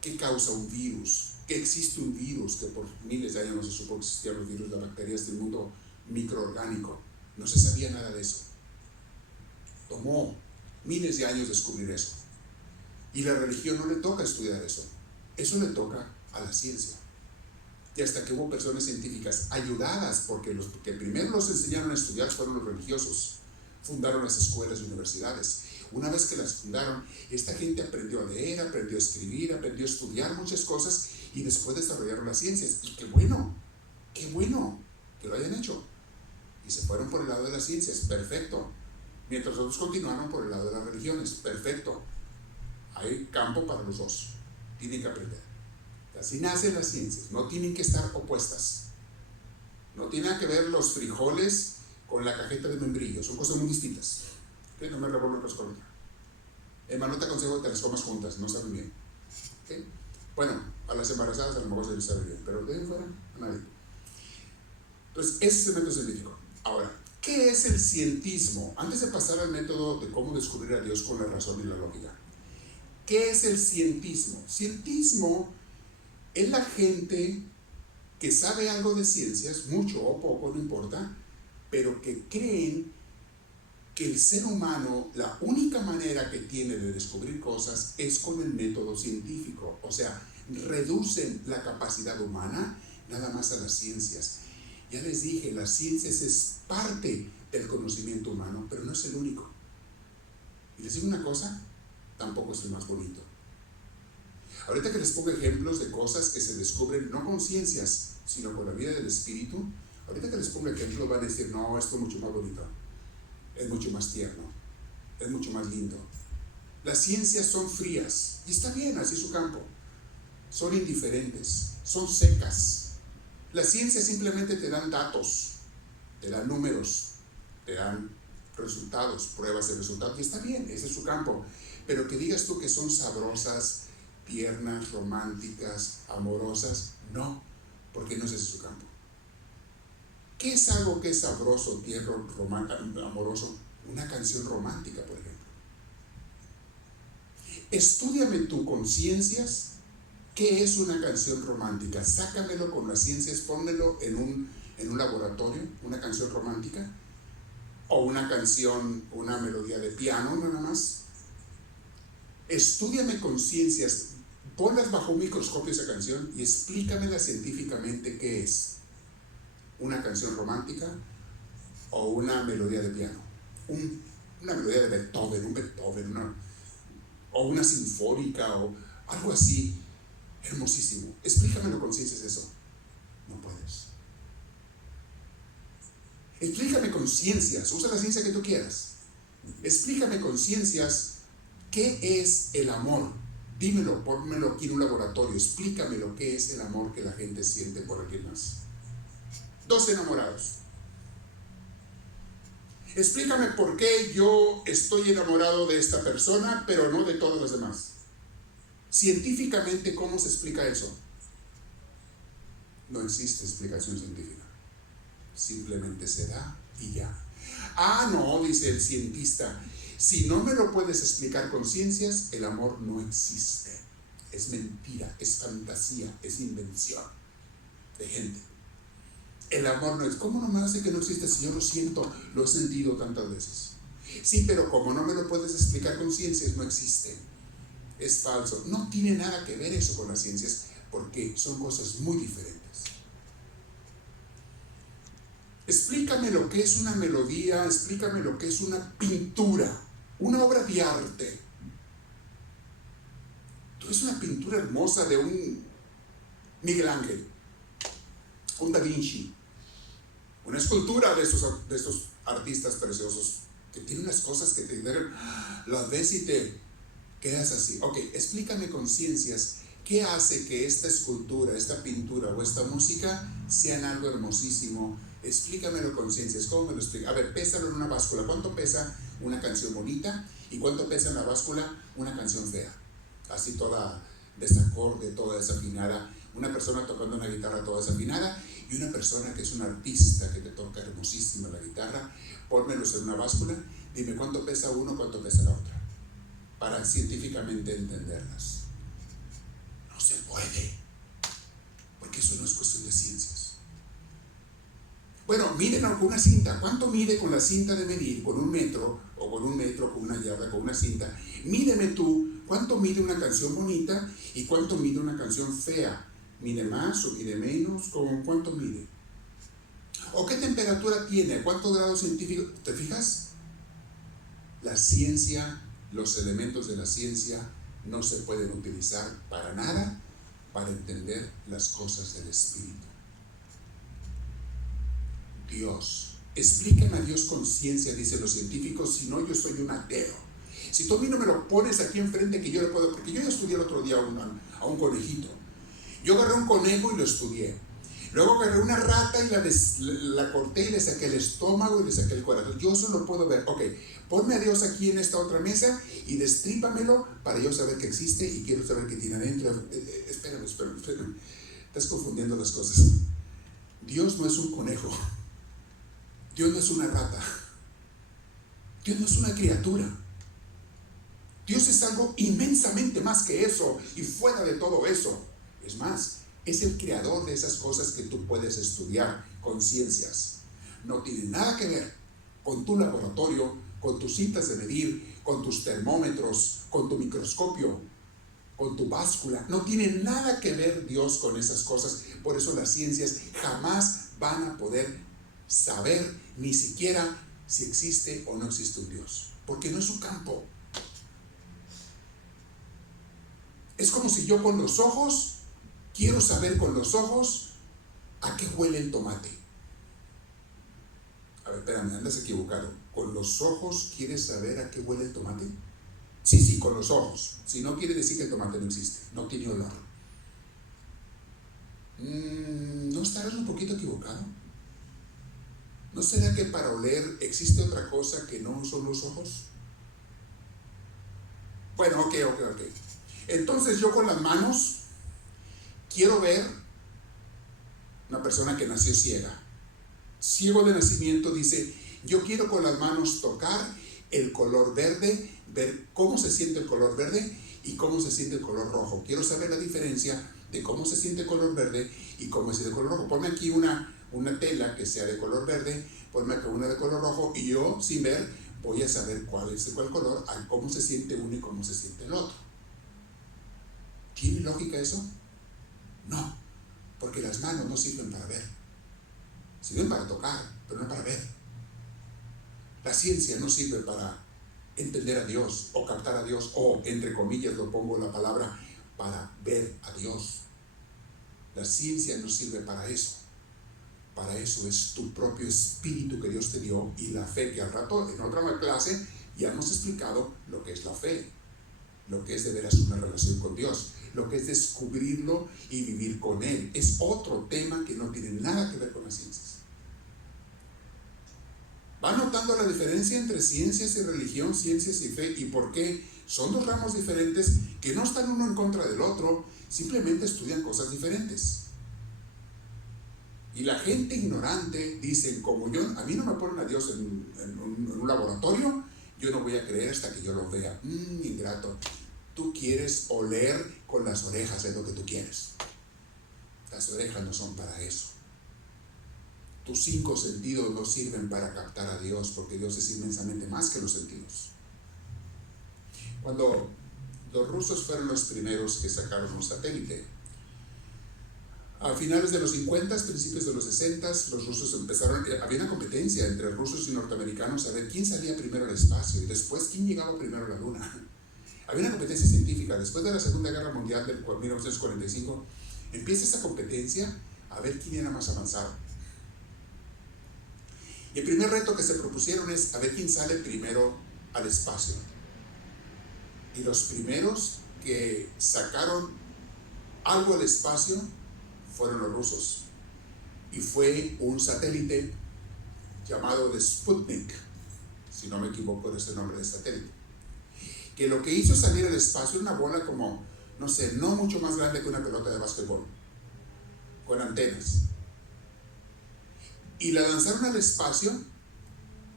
qué causa un virus, que existe un virus, que por miles de años no se supo que existían los virus, las bacterias del mundo microorgánico. No se sabía nada de eso. Tomó miles de años descubrir eso. Y la religión no le toca estudiar eso. Eso le toca a la ciencia. Y hasta que hubo personas científicas ayudadas, porque los que primero los enseñaron a estudiar fueron los religiosos. Fundaron las escuelas y universidades. Una vez que las fundaron, esta gente aprendió a leer, aprendió a escribir, aprendió a estudiar muchas cosas y después desarrollaron las ciencias. Y qué bueno que lo hayan hecho. Y se fueron por el lado de las ciencias, perfecto. Mientras otros continuaron por el lado de las religiones, perfecto. Hay campo para los dos, tienen que aprender. Así nacen las ciencias, no tienen que estar opuestas. No tienen que ver los frijoles con la cajeta de membrillo, son cosas muy distintas. ¿Okay? No me revuelvo con otra. Emma, no te aconsejo que las comas juntas, no saben bien. ¿Okay? Bueno, a las embarazadas a lo mejor se les sabe bien, pero de ahí fuera, a nadie. Entonces, ese es el método científico. Ahora, ¿qué es el cientismo? Antes de pasar al método de cómo descubrir a Dios con la razón y la lógica. ¿Qué es el cientismo? Cientismo es la gente que sabe algo de ciencias, mucho o poco, no importa, pero que creen que el ser humano, la única manera que tiene de descubrir cosas es con el método científico. O sea, reducen la capacidad humana nada más a las ciencias. Ya les dije, las ciencias es parte del conocimiento humano, pero no es el único. Y les digo una cosa, tampoco es el más bonito. Ahorita que les pongo ejemplos de cosas que se descubren no con ciencias, sino con la vida del espíritu, ahorita que les pongo ejemplos van a decir, no, esto es mucho más bonito, es mucho más tierno, es mucho más lindo. Las ciencias son frías, y está bien, así es su campo. Son indiferentes, son secas. Las ciencias simplemente te dan datos, te dan números, te dan resultados, pruebas de resultados, y está bien, ese es su campo. Pero que digas tú que son sabrosas, tiernas, románticas, amorosas, no, porque no es ese su campo. ¿Qué es algo que es sabroso, tierno, amoroso? Una canción romántica, por ejemplo. Estúdiame tú con ciencias qué es una canción romántica. Sácamelo con las ciencias, pónmelo en un laboratorio, una canción romántica, o una canción, una melodía de piano, nada más. Estúdiame con ciencias, ponlas bajo un microscopio esa canción y explícamela científicamente qué es una canción romántica o una melodía de piano, una melodía de Beethoven, o una sinfónica o algo así hermosísimo. Explícamelo con ciencias eso. No puedes. Explícame con ciencias, usa la ciencia que tú quieras. Explícame con ciencias qué es el amor. Dímelo, pónmelo aquí en un laboratorio, explícame lo que es el amor que la gente siente por alguien más. Dos enamorados. Explícame por qué yo estoy enamorado de esta persona, pero no de todas las demás. Científicamente, ¿cómo se explica eso? No existe explicación científica. Simplemente se da y ya. Ah, no, dice el cientista, si no me lo puedes explicar con ciencias, el amor no existe. Es mentira, es fantasía, es invención de gente. El amor no es. ¿Cómo no me hace que no existe si yo lo siento, lo he sentido tantas veces? Sí, pero como no me lo puedes explicar con ciencias, no existe. Es falso. No tiene nada que ver eso con las ciencias, porque son cosas muy diferentes. Explícame lo que es una melodía, explícame lo que es una pintura, una obra de arte. Tú ves una pintura hermosa de un Miguel Ángel, un Da Vinci, una escultura de estos artistas preciosos que tienen unas cosas que te dejan, las ves y te quedas así. Ok, explícame con ciencias qué hace que esta escultura, esta pintura o esta música sean algo hermosísimo. Explícamelo con ciencias. ¿Cómo me lo explica? A ver, pésalo en una báscula. ¿Cuánto pesa una canción bonita? ¿Y cuánto pesa en la báscula una canción fea? Así toda desacorde, toda desafinada. Una persona tocando una guitarra toda desafinada y una persona que es un artista que te toca hermosísima la guitarra. Pónmelos en una báscula. Dime cuánto pesa uno, cuánto pesa la otra, para científicamente entenderlas. No se puede, porque eso no es cuestión de ciencias. Bueno, miden con una cinta. ¿Cuánto mide con la cinta de medir? Con un metro, o con un metro, con una yarda, con una cinta. Mídeme tú, ¿cuánto mide una canción bonita y cuánto mide una canción fea? ¿Mide más o mide menos? ¿Cuánto mide? ¿O qué temperatura tiene? ¿Cuántos grados científicos? ¿Te fijas? La ciencia, los elementos de la ciencia no se pueden utilizar para nada para entender las cosas del Espíritu. Dios, explícame a Dios con ciencia, dicen los científicos, si no yo soy un ateo. Si tú a mí no me lo pones aquí enfrente que yo le puedo, porque yo ya estudié el otro día a un conejito. Yo agarré un conejo y lo estudié. Luego agarré una rata y la corté y le saqué el estómago y le saqué el corazón. Yo eso lo puedo ver. Ok, ponme a Dios aquí en esta otra mesa y destrípamelo para yo saber que existe y quiero saber qué tiene adentro. Espérame. Estás confundiendo las cosas. Dios no es un conejo. Dios no es una rata. Dios no es una criatura. Dios es algo inmensamente más que eso y fuera de todo eso. Es más, es el creador de esas cosas que tú puedes estudiar con ciencias. No tiene nada que ver con tu laboratorio, con tus cintas de medir, con tus termómetros, con tu microscopio, con tu báscula. No tiene nada que ver Dios con esas cosas. Por eso las ciencias jamás van a poder saber ni siquiera si existe o no existe un Dios, porque no es su campo. Es como si yo con los ojos quiero saber con los ojos a qué huele el tomate. A ver, espérame, andas equivocado. ¿Con los ojos quieres saber a qué huele el tomate? Sí, con los ojos. Si no, quiere decir que el tomate no existe, no tiene olor. ¿No estarás un poquito equivocado? ¿No será que para oler existe otra cosa que no son los ojos? Bueno, ok. Entonces yo con las manos quiero ver una persona que nació ciega. Ciego de nacimiento, dice, yo quiero con las manos tocar el color verde, ver cómo se siente el color verde y cómo se siente el color rojo. Quiero saber la diferencia de cómo se siente el color verde y cómo se siente el color rojo. Ponme aquí una tela que sea de color verde, ponme acá una de color rojo y yo, sin ver, voy a saber cuál es cuál color, cómo se siente uno y cómo se siente el otro. ¿Tiene lógica eso? No, porque las manos no sirven para ver. Sirven para tocar, pero no para ver. La ciencia no sirve para entender a Dios o captar a Dios o, entre comillas, lo pongo la palabra, para ver a Dios. La ciencia no sirve para eso. Para eso es tu propio espíritu que Dios te dio y la fe, que al rato en otra clase ya hemos explicado lo que es la fe, lo que es de veras una relación con Dios, lo que es descubrirlo y vivir con Él. Es otro tema que no tiene nada que ver con las ciencias. ¿Va notando la diferencia entre ciencias y religión, ciencias y fe? ¿Y por qué? Son dos ramos diferentes que no están uno en contra del otro, simplemente estudian cosas diferentes. Y la gente ignorante dice, como a mí no me ponen a Dios en un laboratorio, yo no voy a creer hasta que yo lo vea. Ingrato. Tú quieres oler con las orejas, es lo que tú quieres. Las orejas no son para eso. Tus 5 sentidos no sirven para captar a Dios, porque Dios es inmensamente más que los sentidos. Cuando los rusos fueron los primeros que sacaron un satélite, a finales de los 50, principios de los 60, los rusos empezaron, había una competencia entre rusos y norteamericanos a ver quién salía primero al espacio y después quién llegaba primero a la luna. Había una competencia científica. Después de la Segunda Guerra Mundial del 1945, empieza esa competencia a ver quién era más avanzado. Y el primer reto que se propusieron es a ver quién sale primero al espacio. Y los primeros que sacaron algo al espacio fueron los rusos. Y fue un satélite llamado de Sputnik, si no me equivoco de ese nombre de satélite, que lo que hizo salir al espacio una bola como, no sé, no mucho más grande que una pelota de básquetbol, con antenas. Y la lanzaron al espacio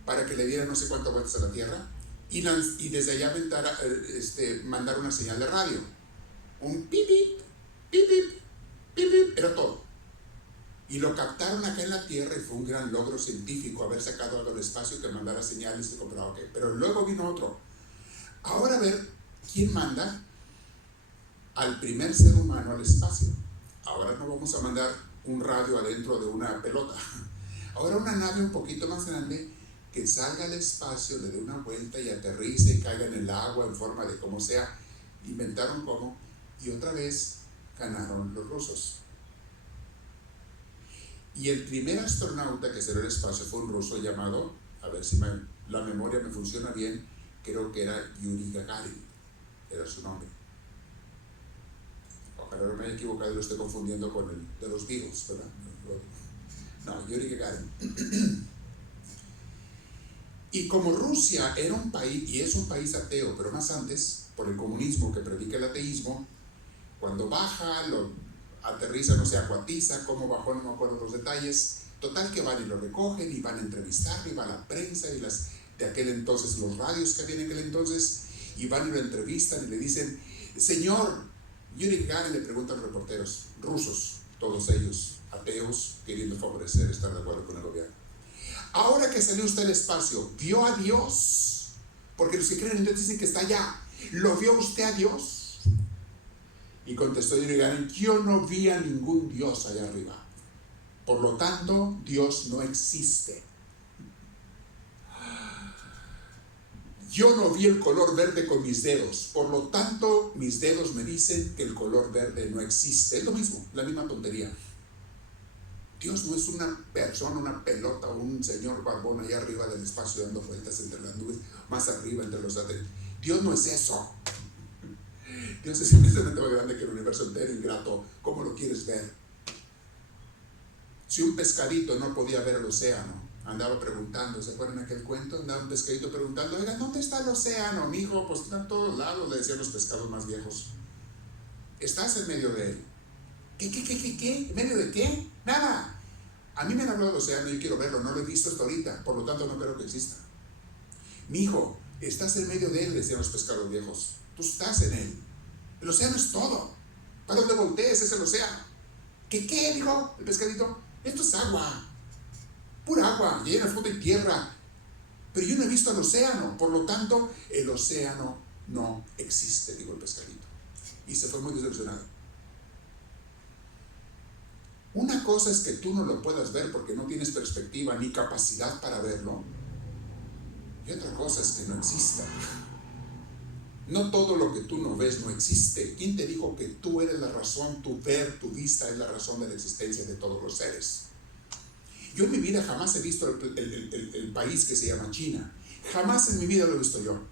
para que le diera no sé cuántas vueltas a la Tierra y desde allá mandar una señal de radio. Un pip, pip, pip, pip, pip, pip, era todo. Y lo captaron acá en la Tierra y fue un gran logro científico haber sacado algo al espacio que mandara señales y compraba ok. Pero luego vino otro. Ahora a ver quién manda al primer ser humano al espacio. Ahora no vamos a mandar un radio adentro de una pelota. Ahora una nave un poquito más grande que salga al espacio, le dé una vuelta y aterrice y caiga en el agua en forma de como sea. Inventaron cómo y otra vez ganaron los rusos. Y el primer astronauta que salió al espacio fue un ruso llamado, a ver si la memoria me funciona bien, creo que era Yuri Gagarin, era su nombre. Ojalá no me haya equivocado y lo estoy confundiendo con el de los Beatles, ¿verdad? No, Yuri Gagarin. Y como Rusia era un país, y es un país ateo, pero más antes, por el comunismo que predica el ateísmo, cuando baja, aterriza, no sé, acuatiza, cómo bajó, no me acuerdo los detalles, total que van y lo recogen y van a entrevistarlo y va la prensa y de aquel entonces, los radios que había en aquel entonces, y van y lo entrevistan y le dicen, señor Yuri Gagarin, le preguntan los reporteros, rusos, todos ellos, ateos, queriendo favorecer, estar de acuerdo con el gobierno. Ahora que salió usted al espacio, ¿vio a Dios? Porque los que creen en Dios dicen que está allá. ¿Lo vio usted a Dios? Y contestó Yuri Gagarin, yo no vi a ningún Dios allá arriba. Por lo tanto, Dios no existe. Yo no vi el color verde con mis dedos. Por lo tanto, mis dedos me dicen que el color verde no existe. Es lo mismo, la misma tontería. Dios no es una persona, una pelota, un señor barbón allá arriba del espacio dando vueltas entre las nubes, más arriba entre los satélites. Dios no es eso. Dios es inmensamente más grande que el universo entero, ingrato. ¿Cómo lo quieres ver? Si un pescadito no podía ver el océano, andaba preguntando, ¿se acuerdan aquel cuento? Andaba un pescadito preguntando, oiga, ¿dónde está el océano, mijo? Pues está en todos lados, le decían los pescados más viejos. Estás en medio de él. ¿Qué? ¿En medio de qué? Nada. A mí me han hablado del océano y yo quiero verlo, no lo he visto hasta ahorita, por lo tanto no creo que exista. Mijo, estás en medio de él, decían los pescados viejos. Tú estás en él. El océano es todo. Para donde voltees es el océano. ¿Qué? Dijo el pescadito. Esto es agua. Pura agua. Y ahí en el fondo hay tierra. Pero yo no he visto el océano. Por lo tanto, el océano no existe, dijo el pescadito. Y se fue muy decepcionado. Una cosa es que tú no lo puedas ver porque no tienes perspectiva ni capacidad para verlo. Y otra cosa es que no exista. No todo lo que tú no ves no existe. ¿Quién te dijo que tú eres la razón? Tu ver, tu vista es la razón de la existencia de todos los seres. Yo en mi vida jamás he visto el país que se llama China. Jamás en mi vida lo he visto yo.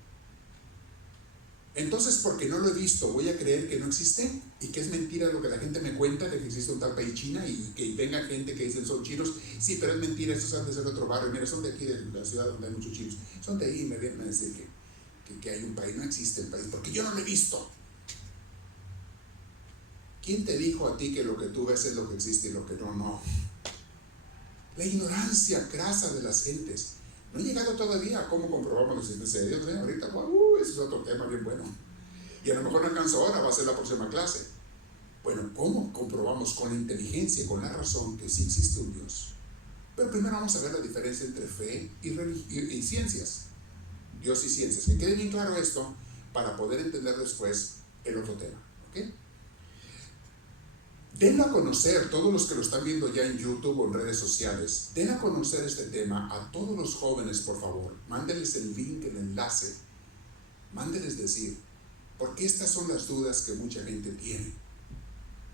Entonces, porque no lo he visto, ¿voy a creer que no existe? Y que es mentira lo que la gente me cuenta de que existe un tal país China y que venga gente que dicen son chinos. Sí, pero es mentira, estos han de ser de otro barrio. Mira, son de aquí, de la ciudad donde hay muchos chinos. Son de ahí y me vienen a decir que hay un país. No existe el país, porque yo no lo he visto. ¿Quién te dijo a ti que lo que tú ves es lo que existe y lo que no? La ignorancia crasa de las gentes. No he llegado todavía a cómo comprobamos la existencia de Dios. Ahorita, ese es otro tema bien bueno. Y a lo mejor no alcanzo ahora, va a ser la próxima clase. Bueno, ¿cómo comprobamos con la inteligencia, con la razón, que sí existe un Dios? Pero primero vamos a ver la diferencia entre fe y ciencias. Dios y ciencias. Que quede bien claro esto para poder entender después el otro tema. ¿Ok? Den a conocer, todos los que lo están viendo ya en YouTube o en redes sociales, den a conocer este tema a todos los jóvenes, por favor. Mándenles el link, el enlace. Mándenles decir, Porque estas son las dudas que mucha gente tiene,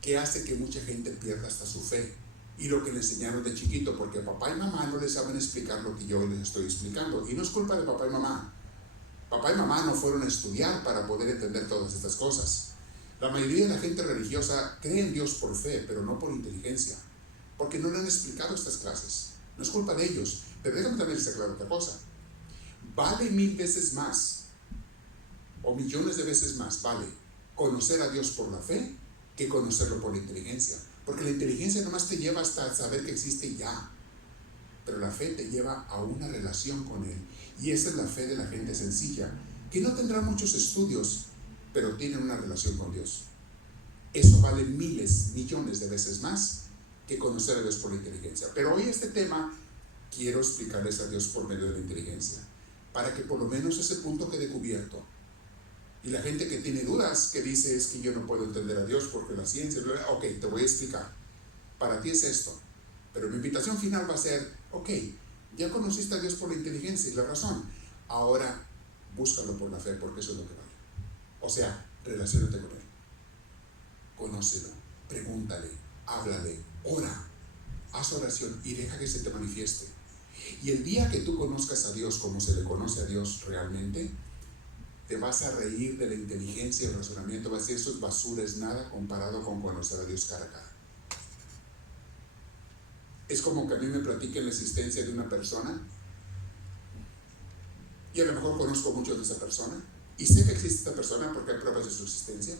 que hace que mucha gente pierda hasta su fe y lo que le enseñaron de chiquito, porque papá y mamá no les saben explicar lo que yo les estoy explicando. Y no es culpa de papá y mamá. Papá y mamá no fueron a estudiar para poder entender todas estas cosas. La mayoría de la gente religiosa cree en Dios por fe, pero no por inteligencia, porque no le han explicado estas clases. No es culpa de ellos, pero déjame también les aclarar otra cosa. Vale 1000 veces más, o millones de veces más, vale conocer a Dios por la fe que conocerlo por la inteligencia. Porque la inteligencia nomás te lleva hasta saber que existe y ya. Pero la fe te lleva a una relación con Él. Y esa es la fe de la gente sencilla, que no tendrá muchos estudios, pero tienen una relación con Dios. Eso vale miles, millones de veces más que conocer a Dios por la inteligencia. Pero hoy este tema quiero explicarles a Dios por medio de la inteligencia, para que por lo menos ese punto quede cubierto. Y la gente que tiene dudas, que dice es que yo no puedo entender a Dios porque la ciencia, ok, te voy a explicar. Para ti es esto. Pero mi invitación final va a ser, ok, ya conociste a Dios por la inteligencia y la razón. Ahora búscalo por la fe, porque eso es lo que vale. O sea, relaciónate con Él. Conócelo, pregúntale, háblale, ora, haz oración y deja que se te manifieste. Y el día que tú conozcas a Dios como se le conoce a Dios realmente, te vas a reír de la inteligencia y el razonamiento. Vas a decir, eso es basura, es nada comparado con conocer a Dios cara a cara. Es como que a mí me platiquen la existencia de una persona y a lo mejor conozco mucho de esa persona y sé que existe esta persona porque hay pruebas de su existencia,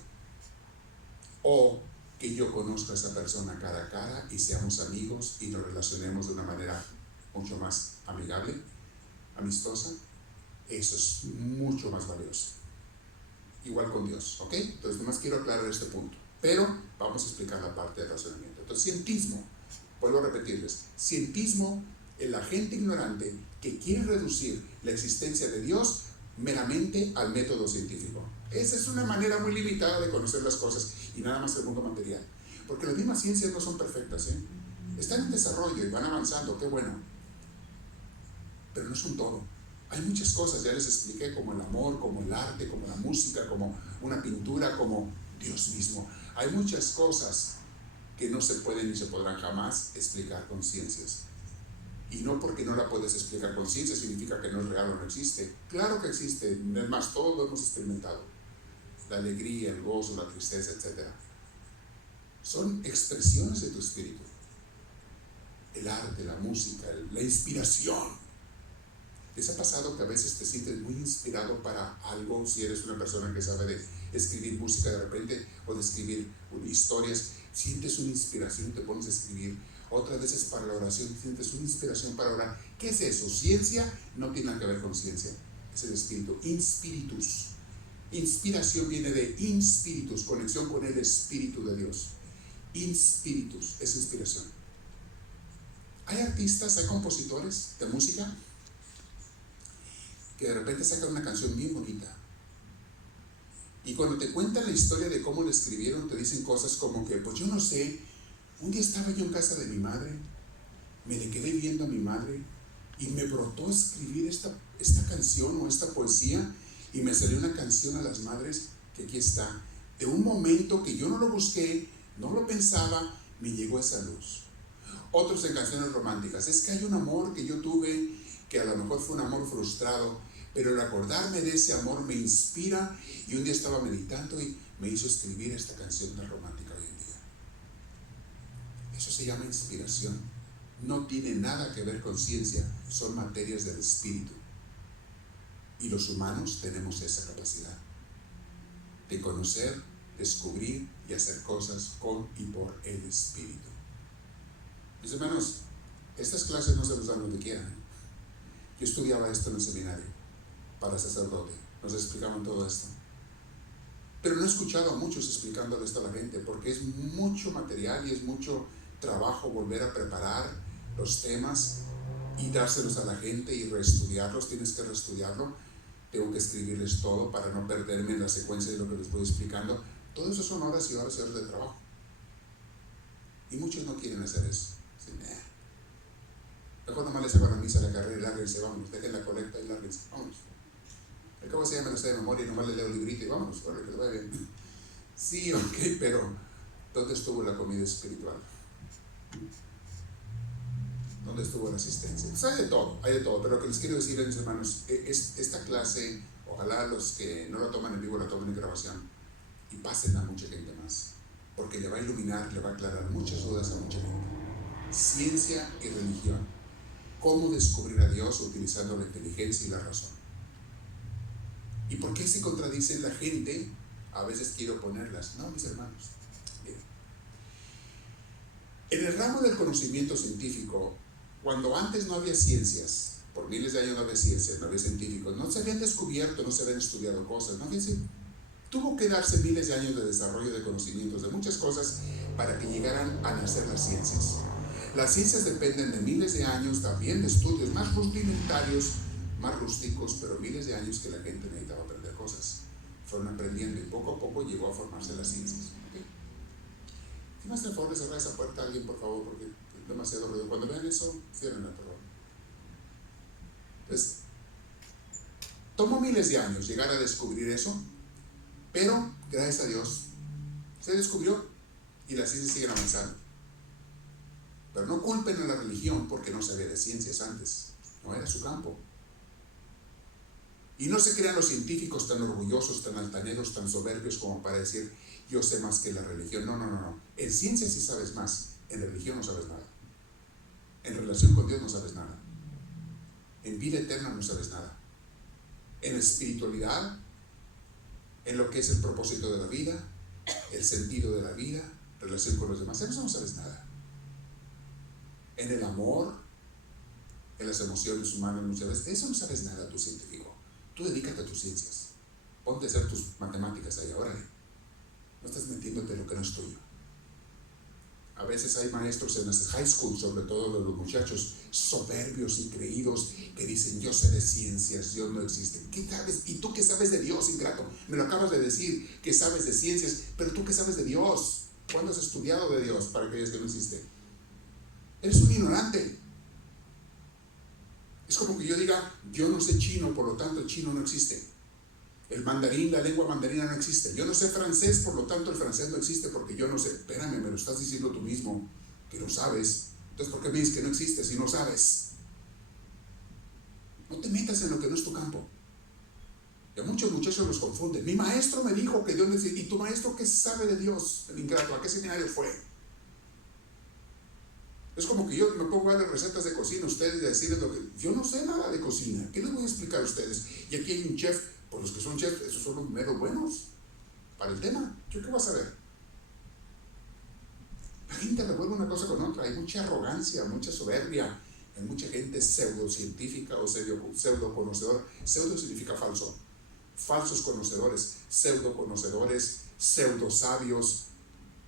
o que yo conozca a esa persona cara a cara y seamos amigos y nos relacionemos de una manera mucho más amigable, amistosa. Eso es mucho más valioso. Igual con Dios, ¿ok? Entonces, nomás quiero aclarar este punto. Pero vamos a explicar la parte del razonamiento. Entonces, cientismo, vuelvo a repetirles, cientismo es la gente ignorante que quiere reducir la existencia de Dios meramente al método científico. Esa es una manera muy limitada de conocer las cosas y nada más el mundo material. Porque las mismas ciencias no son perfectas, ¿eh? Están en desarrollo y van avanzando, qué bueno. Pero no es un todo. Hay muchas cosas, ya les expliqué, como el amor, como el arte, como la música, como una pintura, como Dios mismo. Hay muchas cosas que no se pueden ni se podrán jamás explicar con ciencias. Y no porque no la puedes explicar con ciencia significa que no es real o no existe. Claro que existe, es más, todos lo hemos experimentado. La alegría, el gozo, la tristeza, etc. Son expresiones de tu espíritu. El arte, la música, la inspiración. ¿Les ha pasado que a veces te sientes muy inspirado para algo, si eres una persona que sabe de escribir música de repente o de escribir historias? Sientes una inspiración y te pones a escribir. Otras veces para la oración sientes una inspiración para orar. ¿Qué es eso? Ciencia no tiene nada que ver con ciencia. Es el espíritu. Inspiritus. Inspiración viene de inspiritus, conexión con el espíritu de Dios. Inspiritus es inspiración. Hay artistas, hay compositores de música que de repente sacan una canción bien bonita y cuando te cuentan la historia de cómo la escribieron te dicen cosas como que, pues yo no sé, un día estaba yo en casa de mi madre, me le quedé viendo a mi madre y me brotó escribir esta canción o esta poesía y me salió una canción a las madres que aquí está, de un momento que yo no lo busqué, no lo pensaba, me llegó esa luz. Otros en canciones románticas, es que hay un amor que yo tuve que a lo mejor fue un amor frustrado, pero el acordarme de ese amor me inspira y un día estaba meditando y me hizo escribir esta canción tan romántica hoy en día. Eso se llama inspiración. No tiene nada que ver con ciencia, son materias del espíritu. Y los humanos tenemos esa capacidad de conocer, descubrir y hacer cosas con y por el espíritu. Mis hermanos, estas clases no se las dan donde quieran. Yo estudiaba esto en el seminario para sacerdote, nos explicaban todo esto. Pero no he escuchado a muchos explicándole esto a la gente, porque es mucho material y es mucho trabajo volver a preparar los temas y dárselos a la gente y reestudiarlos. Tienes que reestudiarlo. Tengo que escribirles todo para no perderme en la secuencia de lo que les voy explicando. Todo eso son horas y horas y horas de trabajo. Y muchos no quieren hacer eso. Mejor nomás les hago la misa, la carrera y lárguense, vámonos, dejen la colecta y lárguense, vámonos. Al cabo se me lo sé de memoria y nomás le leo el librito y vámonos, para que le vaya bien. Sí, ok, pero ¿dónde estuvo la comida espiritual? ¿Dónde estuvo la asistencia? Pues hay de todo, pero lo que les quiero decir, mis hermanos, esta clase, ojalá los que no la toman en vivo la tomen en grabación y pasen a mucha gente más, porque le va a iluminar, le va a aclarar muchas dudas a mucha gente. Ciencia y religión. ¿Cómo descubrir a Dios utilizando la inteligencia y la razón? ¿Y por qué se contradicen la gente? A veces quiero ponerlas. No, mis hermanos. Miren. En el ramo del conocimiento científico, cuando antes no había ciencias, por miles de años no había ciencias, no había científicos, no se habían descubierto, no se habían estudiado cosas, no había, tuvo que darse miles de años de desarrollo de conocimientos de muchas cosas para que llegaran a nacer las ciencias. Las ciencias dependen de miles de años también de estudios más rudimentarios, más rústicos, pero miles de años que la gente necesitaba aprender cosas. Fueron aprendiendo y poco a poco llegó a formarse las ciencias. ¿Okay? ¿Qué más te favor de cerrar esa puerta a alguien, por favor? Porque es demasiado ruido. Cuando vean eso, ciérrenla, por favor. Entonces, tomó miles de años llegar a descubrir eso, pero gracias a Dios se descubrió y las ciencias siguen avanzando. Pero no culpen a la religión porque no sabía de ciencias antes, no era su campo. Y no se crean los científicos tan orgullosos, tan altaneros, tan soberbios como para decir, yo sé más que la religión. No. En ciencia sí sabes más, en religión no sabes nada. En relación con Dios no sabes nada. En vida eterna no sabes nada. En espiritualidad, en lo que es el propósito de la vida, el sentido de la vida, relación con los demás, en eso no sabes nada. En el amor, en las emociones humanas muchas veces, eso no sabes nada tú científico. Tú dedícate a tus ciencias, ponte a hacer tus matemáticas ahí, órale. No estás metiéndote en lo que no es tuyo. A veces hay maestros en las high school, sobre todo de los muchachos soberbios y creídos que dicen, yo sé de ciencias, Dios no existe. ¿Qué sabes? ¿Y tú qué sabes de Dios, ingrato? Me lo acabas de decir, que sabes de ciencias, pero tú qué sabes de Dios. ¿Cuándo has estudiado de Dios para que digas que no existe? Eres un ignorante. Es como que yo diga, yo no sé chino, por lo tanto el chino no existe. El mandarín, la lengua mandarina no existe. Yo no sé francés, por lo tanto el francés no existe porque yo no sé. Espérame, me lo estás diciendo tú mismo, que lo sabes. Entonces, ¿por qué me dices que no existe si no sabes? No te metas en lo que no es tu campo. Y a muchos muchachos los confunden. Mi maestro me dijo que Dios no existe. ¿Y tu maestro qué sabe de Dios? El ingrato, ¿a qué seminario fue? Es como que yo me pongo a darle recetas de cocina a ustedes y decirles lo que... Yo no sé nada de cocina. ¿Qué les voy a explicar a ustedes? Y aquí hay un chef. Pues los que son chefs, esos son los meros buenos para el tema. ¿Yo qué voy a saber? La gente revuelve una cosa con otra. Hay mucha arrogancia, mucha soberbia. Hay mucha gente pseudocientífica o pseudo conocedora. Pseudo significa falso. Falsos conocedores, pseudo conocedores, pseudo sabios,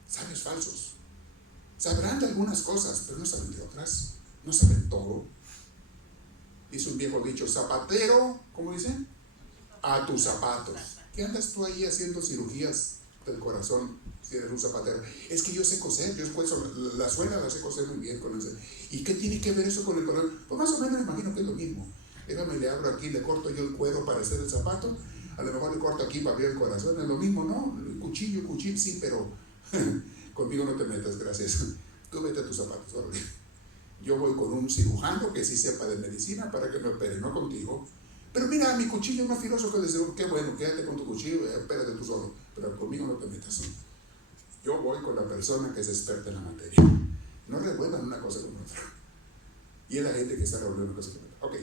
sabios falsos. Sabrán de algunas cosas, pero no saben de otras. No saben todo. Dice un viejo dicho, zapatero, ¿cómo dicen? A tus zapatos. ¿Qué andas tú ahí haciendo cirugías del corazón si eres un zapatero? Es que yo sé coser, yo cueso, la suela la sé coser muy bien con ese. ¿Y qué tiene que ver eso con el corazón? Pues más o menos imagino que es lo mismo. Déjame, le abro aquí, le corto yo el cuero para hacer el zapato, a lo mejor le corto aquí para abrir el corazón, es lo mismo, ¿no? Cuchillo, sí, pero conmigo no te metas, gracias. Tú vete a tus zapatos, órale. Yo voy con un cirujano que sí sepa de medicina para que me opere, no contigo. Pero mira, mi cuchillo es más filoso que el de seguro. Qué bueno, quédate con tu cuchillo, espérate tú solo. Pero conmigo no te metas. Yo voy con la persona que es experta en la materia. No revuelvan una cosa con otra. Y es la gente que está revolviendo una cosa con otra. Ok.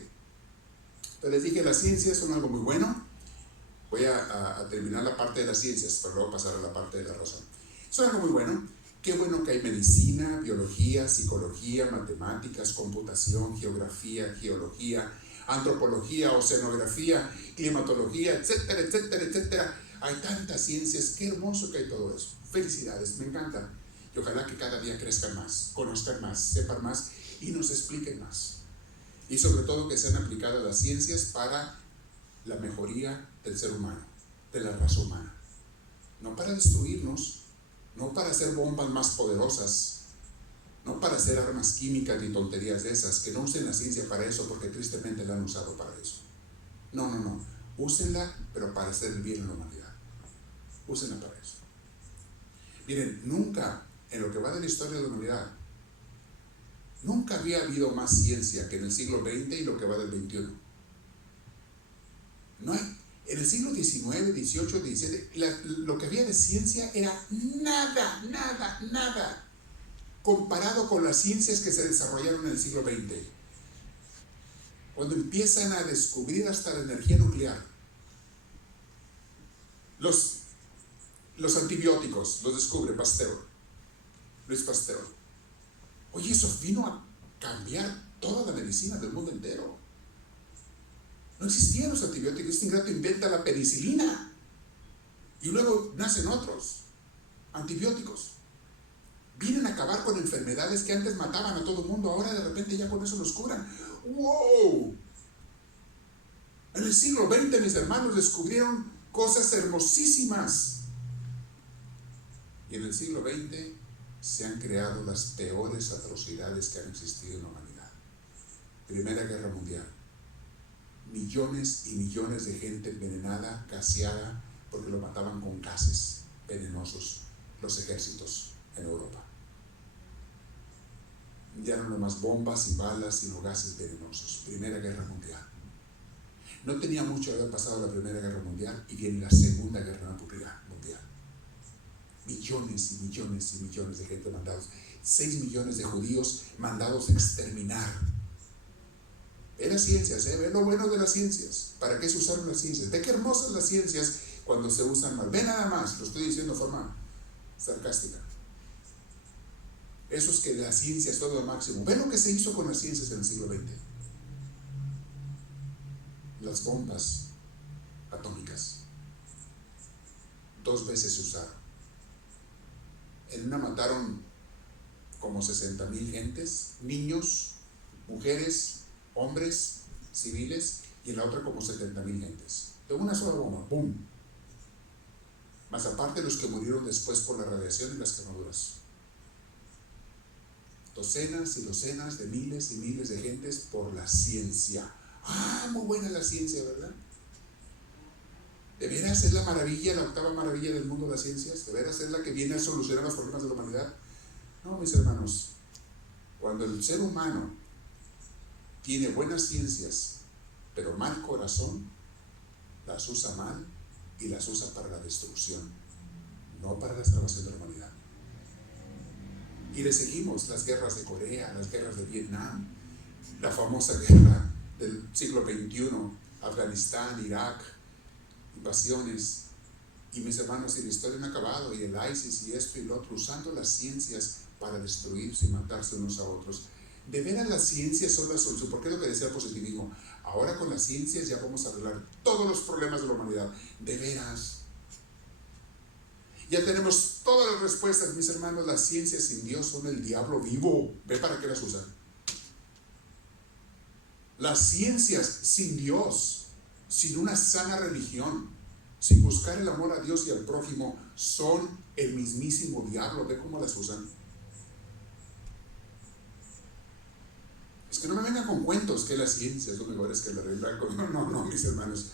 Entonces les dije, las ciencias son algo muy bueno. Voy a terminar la parte de las ciencias, pero luego pasar a la parte de la razón. Son algo muy bueno. Qué bueno que hay medicina, biología, psicología, matemáticas, computación, geografía, geología, antropología, oceanografía, climatología, etcétera, etcétera, etcétera. Hay tantas ciencias, qué hermoso que hay todo eso. Felicidades, me encanta. Y ojalá que cada día crezcan más, conozcan más, sepan más y nos expliquen más. Y sobre todo que sean aplicadas las ciencias para la mejoría del ser humano, de la raza humana. No para destruirnos, no para hacer bombas más poderosas, no para hacer armas químicas ni tonterías de esas, que no usen la ciencia para eso porque tristemente la han usado para eso. No, Úsenla, pero para hacer el bien a la humanidad. Úsenla para eso. Miren, nunca, en lo que va de la historia de la humanidad, nunca había habido más ciencia que en el siglo XX y lo que va del XXI. No hay, en el siglo XIX, XVIII, XVII, lo que había de ciencia era nada, comparado con las ciencias que se desarrollaron en el siglo XX. Cuando empiezan a descubrir hasta la energía nuclear, los antibióticos los descubre Luis Pasteur. Oye, eso vino a cambiar toda la medicina del mundo entero. No existían los antibióticos. Este ingrato inventa la penicilina y luego nacen otros antibióticos. Vienen a acabar con enfermedades que antes mataban a todo el mundo, ahora de repente ya con eso los curan. ¡Wow! En el siglo XX, mis hermanos, descubrieron cosas hermosísimas. Y en el siglo XX se han creado las peores atrocidades que han existido en la humanidad. Primera Guerra Mundial. Millones y millones de gente envenenada, gaseada, porque lo mataban con gases venenosos los ejércitos en Europa. Ya no nomás bombas y balas, sino gases venenosos. Primera Guerra Mundial. No tenía mucho de haber pasado la Primera Guerra Mundial y viene la Segunda Guerra Mundial. Millones y millones y millones de gente mandados. 6 millones de judíos mandados a exterminar. Ve las ciencias, ve lo bueno de las ciencias. ¿Para qué se usaron las ciencias? Ve qué hermosas las ciencias cuando se usan mal. Ve nada más, lo estoy diciendo de forma sarcástica. Eso es que la ciencia es todo lo máximo. Ve lo que se hizo con las ciencias en el siglo XX. Las bombas atómicas 2 veces se usaron. En una mataron como 60,000 gentes, niños, mujeres, hombres, civiles, y en la otra como 70,000 gentes. De una sola bomba, ¡pum! Más aparte los que murieron después por la radiación y las quemaduras. Docenas y docenas de miles y miles de gentes por la ciencia. ¡Ah, muy buena la ciencia!, ¿verdad? ¿De veras es la maravilla, la octava maravilla del mundo de las ciencias? ¿De veras es la que viene a solucionar los problemas de la humanidad? No, mis hermanos. Cuando el ser humano tiene buenas ciencias, pero mal corazón, las usa mal y las usa para la destrucción, no para la salvación de la humanidad. Y le seguimos las guerras de Corea, las guerras de Vietnam, la famosa guerra del siglo XXI, Afganistán, Irak, invasiones. Y mis hermanos, y la historia no ha acabado, y el ISIS y esto y lo otro, usando las ciencias para destruirse y matarse unos a otros. De veras las ciencias son la solución. ¿Por qué es lo que decía el positivismo? Ahora con las ciencias ya vamos a arreglar todos los problemas de la humanidad. De veras. Ya tenemos todas las respuestas, mis hermanos. Las ciencias sin Dios son el diablo vivo. ¿Ve para qué las usan? Las ciencias sin Dios, sin una sana religión, sin buscar el amor a Dios y al prójimo, son el mismísimo diablo. ¿Ve cómo las usan? Es que no me vengan con cuentos que las ciencias son mejores que el rey blanco. No, mis hermanos.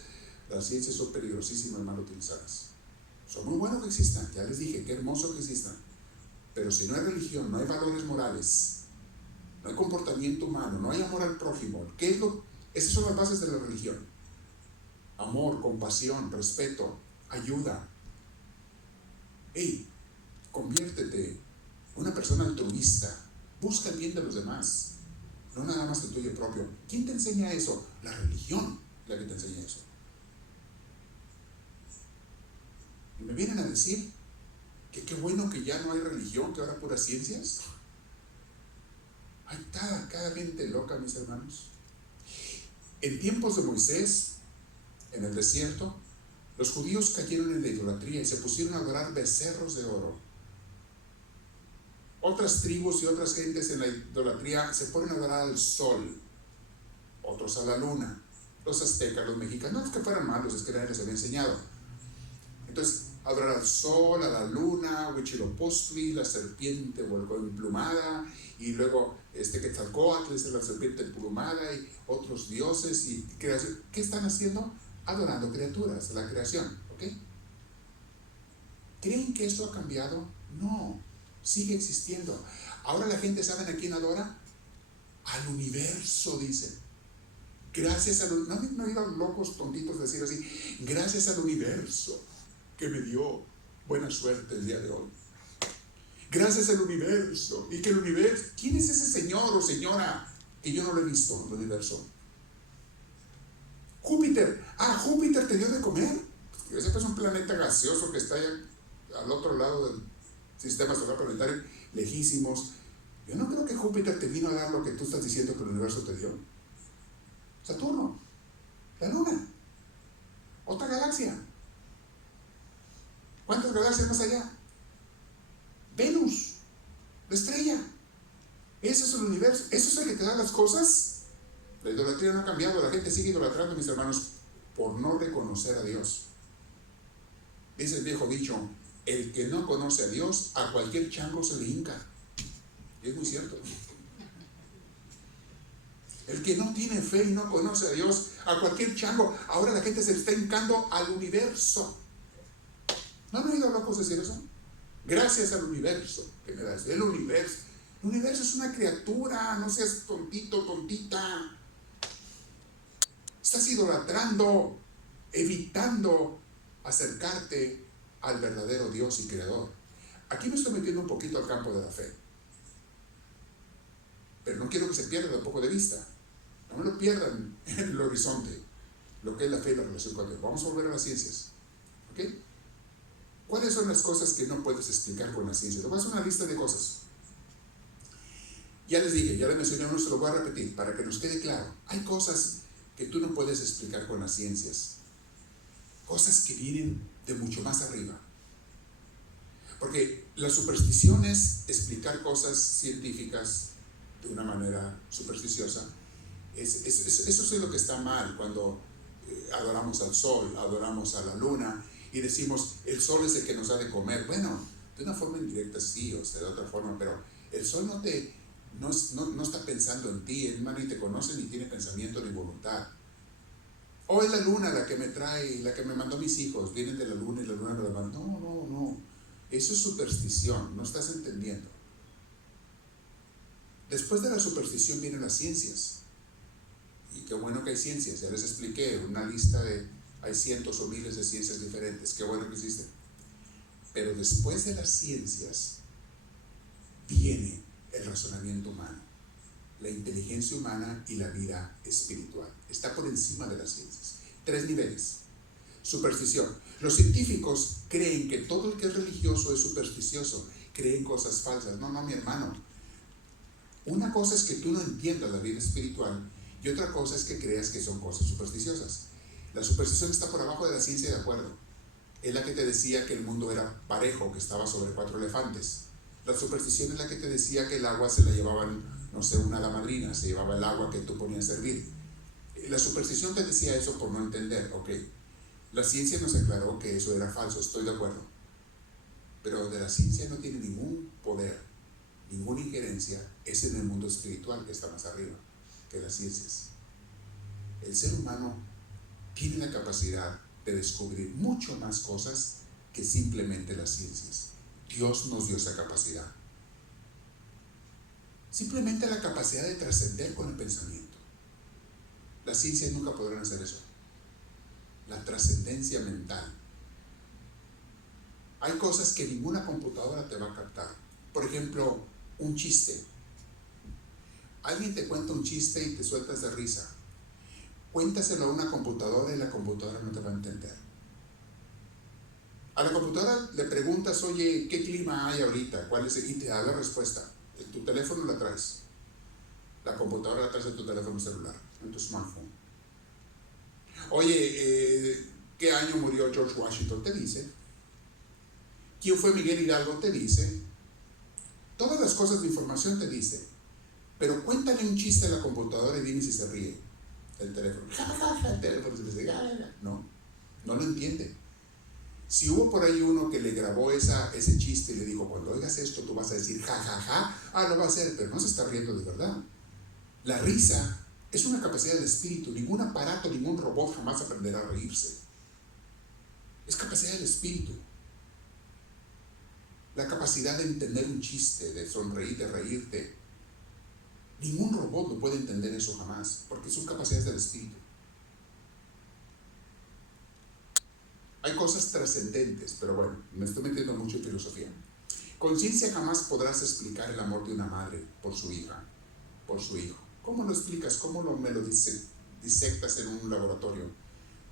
Las ciencias son peligrosísimas mal utilizadas. Son muy buenos que existan, ya les dije, qué hermoso que existan. Pero si no hay religión, no hay valores morales, no hay comportamiento humano, no hay amor al prójimo, ¿qué es lo? Esas son las bases de la religión. Amor, compasión, respeto, ayuda. Hey, conviértete en una persona altruista. Busca el bien de los demás, no nada más el tuyo propio. ¿Quién te enseña eso? La religión es la que te enseña eso. Y me vienen a decir que qué bueno que ya no hay religión, que ahora puras ciencias. Hay cada gente loca, mis hermanos. En tiempos de Moisés, en el desierto, los judíos cayeron en la idolatría y se pusieron a adorar becerros de oro. Otras tribus y otras gentes en la idolatría se ponen a adorar al sol, otros a la luna. Los aztecas, los mexicanos, no es que fueran malos, es que nadie les había enseñado. Entonces, adorar al sol, a la luna, Huitzilopochtli, la serpiente emplumada, y luego Quetzalcóatl, es la serpiente emplumada, y otros dioses. ¿Y qué están haciendo? adorando criaturas, la creación, ¿ok? ¿Creen que esto ha cambiado? No, sigue existiendo. Ahora la gente, ¿saben a quién adora? Al universo, dicen. Gracias al... ¿No he oído a locos tontitos decir así? Gracias al universo que me dio buena suerte el día de hoy. Gracias al universo. Y que el universo... ¿Quién es ese señor o señora que yo no lo he visto en el universo? Júpiter. Ah, Júpiter te dio de comer. Yo sé que es un planeta gaseoso que está allá al otro lado del sistema solar planetario, lejísimos. Yo no creo que Júpiter te vino a dar lo que tú estás diciendo que el universo te dio. Saturno, la Luna, otra galaxia. ¿Cuántas galaxias más allá? Venus, la estrella. Ese es el universo. ¿Eso es el que te da las cosas? La idolatría no ha cambiado. La gente sigue idolatrando, mis hermanos, por no reconocer a Dios. Dice el viejo dicho: el que no conoce a Dios, a cualquier chango se le hinca. Y es muy cierto. El que no tiene fe y no conoce a Dios, a cualquier chango. Ahora la gente se está hincando al universo. ¿No han oído locos decir eso? Gracias al universo que me das. El universo. El universo es una criatura. No seas tontito, tontita. Estás idolatrando, evitando acercarte al verdadero Dios y Creador. Aquí me estoy metiendo un poquito al campo de la fe, pero no quiero que se pierda tampoco de vista. No me lo pierdan en el horizonte, lo que es la fe y la relación con Dios. Vamos a volver a las ciencias, ¿ok? ¿Cuáles son las cosas que no puedes explicar con la ciencia? Te voy a hacer una lista de cosas. Ya les dije, ya les mencioné, no se lo voy a repetir para que nos quede claro. Hay cosas que tú no puedes explicar con las ciencias, cosas que vienen de mucho más arriba. Porque la superstición es explicar cosas científicas de una manera supersticiosa. Eso es lo que está mal cuando adoramos al sol, adoramos a la luna y decimos, el sol es el que nos da de comer. Bueno, de una forma indirecta sí, o sea, de otra forma, pero el sol no está pensando en ti, hermano, ni te conoce, ni tiene pensamiento ni voluntad. O es la luna la que me trae, la que me mandó mis hijos, vienen de la luna y la luna me la mandó. No. Eso es superstición, no estás entendiendo. Después de la superstición vienen las ciencias. Y qué bueno que hay ciencias, ya les expliqué, una lista hay cientos o miles de ciencias diferentes, qué bueno que existen. Pero después de las ciencias viene el razonamiento humano, la inteligencia humana y la vida espiritual. Está por encima de las ciencias. 3 niveles. Superstición. Los científicos creen que todo el que es religioso es supersticioso, creen cosas falsas. No, mi hermano. Una cosa es que tú no entiendas la vida espiritual y otra cosa es que creas que son cosas supersticiosas. La superstición está por abajo de la ciencia, de acuerdo. Es la que te decía que el mundo era parejo, que estaba sobre 4 elefantes. La superstición es la que te decía que el agua se la llevaban, no sé, una hada madrina, se llevaba el agua que tú ponías a hervir. La superstición te decía eso por no entender, ok. La ciencia nos aclaró que eso era falso, estoy de acuerdo. Pero de la ciencia no tiene ningún poder, ninguna injerencia, es en el mundo espiritual que está más arriba que las ciencias. El ser humano tiene la capacidad de descubrir mucho más cosas que simplemente las ciencias. Dios nos dio esa capacidad. Simplemente la capacidad de trascender con el pensamiento. Las ciencias nunca podrán hacer eso. La trascendencia mental. Hay cosas que ninguna computadora te va a captar. Por ejemplo, un chiste. Alguien te cuenta un chiste y te sueltas de risa. Cuéntaselo a una computadora y la computadora no te va a entender. A la computadora le preguntas, oye, ¿qué clima hay ahorita? ¿Cuál es? Y te da la respuesta. En tu teléfono la traes. La computadora la traes en tu teléfono celular, en tu smartphone. Oye, ¿qué año murió George Washington? Te dice. ¿Quién fue Miguel Hidalgo? Te dice. Todas las cosas de información te dice. Pero cuéntale un chiste a la computadora y dime si se ríe. El teléfono. El teléfono se dice, no lo entiende. Si hubo por ahí uno que le grabó ese chiste y le dijo, cuando oigas esto tú vas a decir, lo va a hacer, pero no se está riendo de verdad. La risa Es una capacidad del espíritu. Ningún aparato, ningún robot jamás aprenderá a reírse. Es capacidad del espíritu. La capacidad de entender un chiste, de sonreír, de reírte. Ningún robot lo puede entender eso jamás, porque son capacidades del espíritu. Hay cosas trascendentes, pero bueno, me estoy metiendo mucho en filosofía. Conciencia, jamás podrás explicar el amor de una madre por su hija, por su hijo. ¿Cómo lo explicas? ¿Cómo me lo disectas en un laboratorio?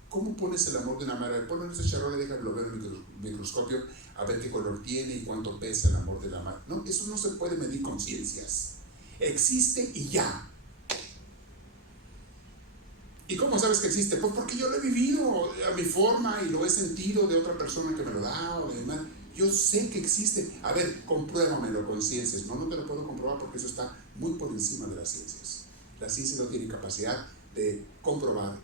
¿Cómo pones el amor de una madre? Ponlo en ese charol y déjalo ver en el microscopio a ver qué color tiene y cuánto pesa el amor de la madre. No, eso no se puede medir con ciencias. Existe y ya. ¿Y cómo sabes que existe? Pues porque yo lo he vivido a mi forma y lo he sentido de otra persona que me lo da o de demás. Yo sé que existe. A ver, compruébamelo con ciencias. No te lo puedo comprobar porque eso está muy por encima de las ciencias. La ciencia no tiene capacidad de comprobar,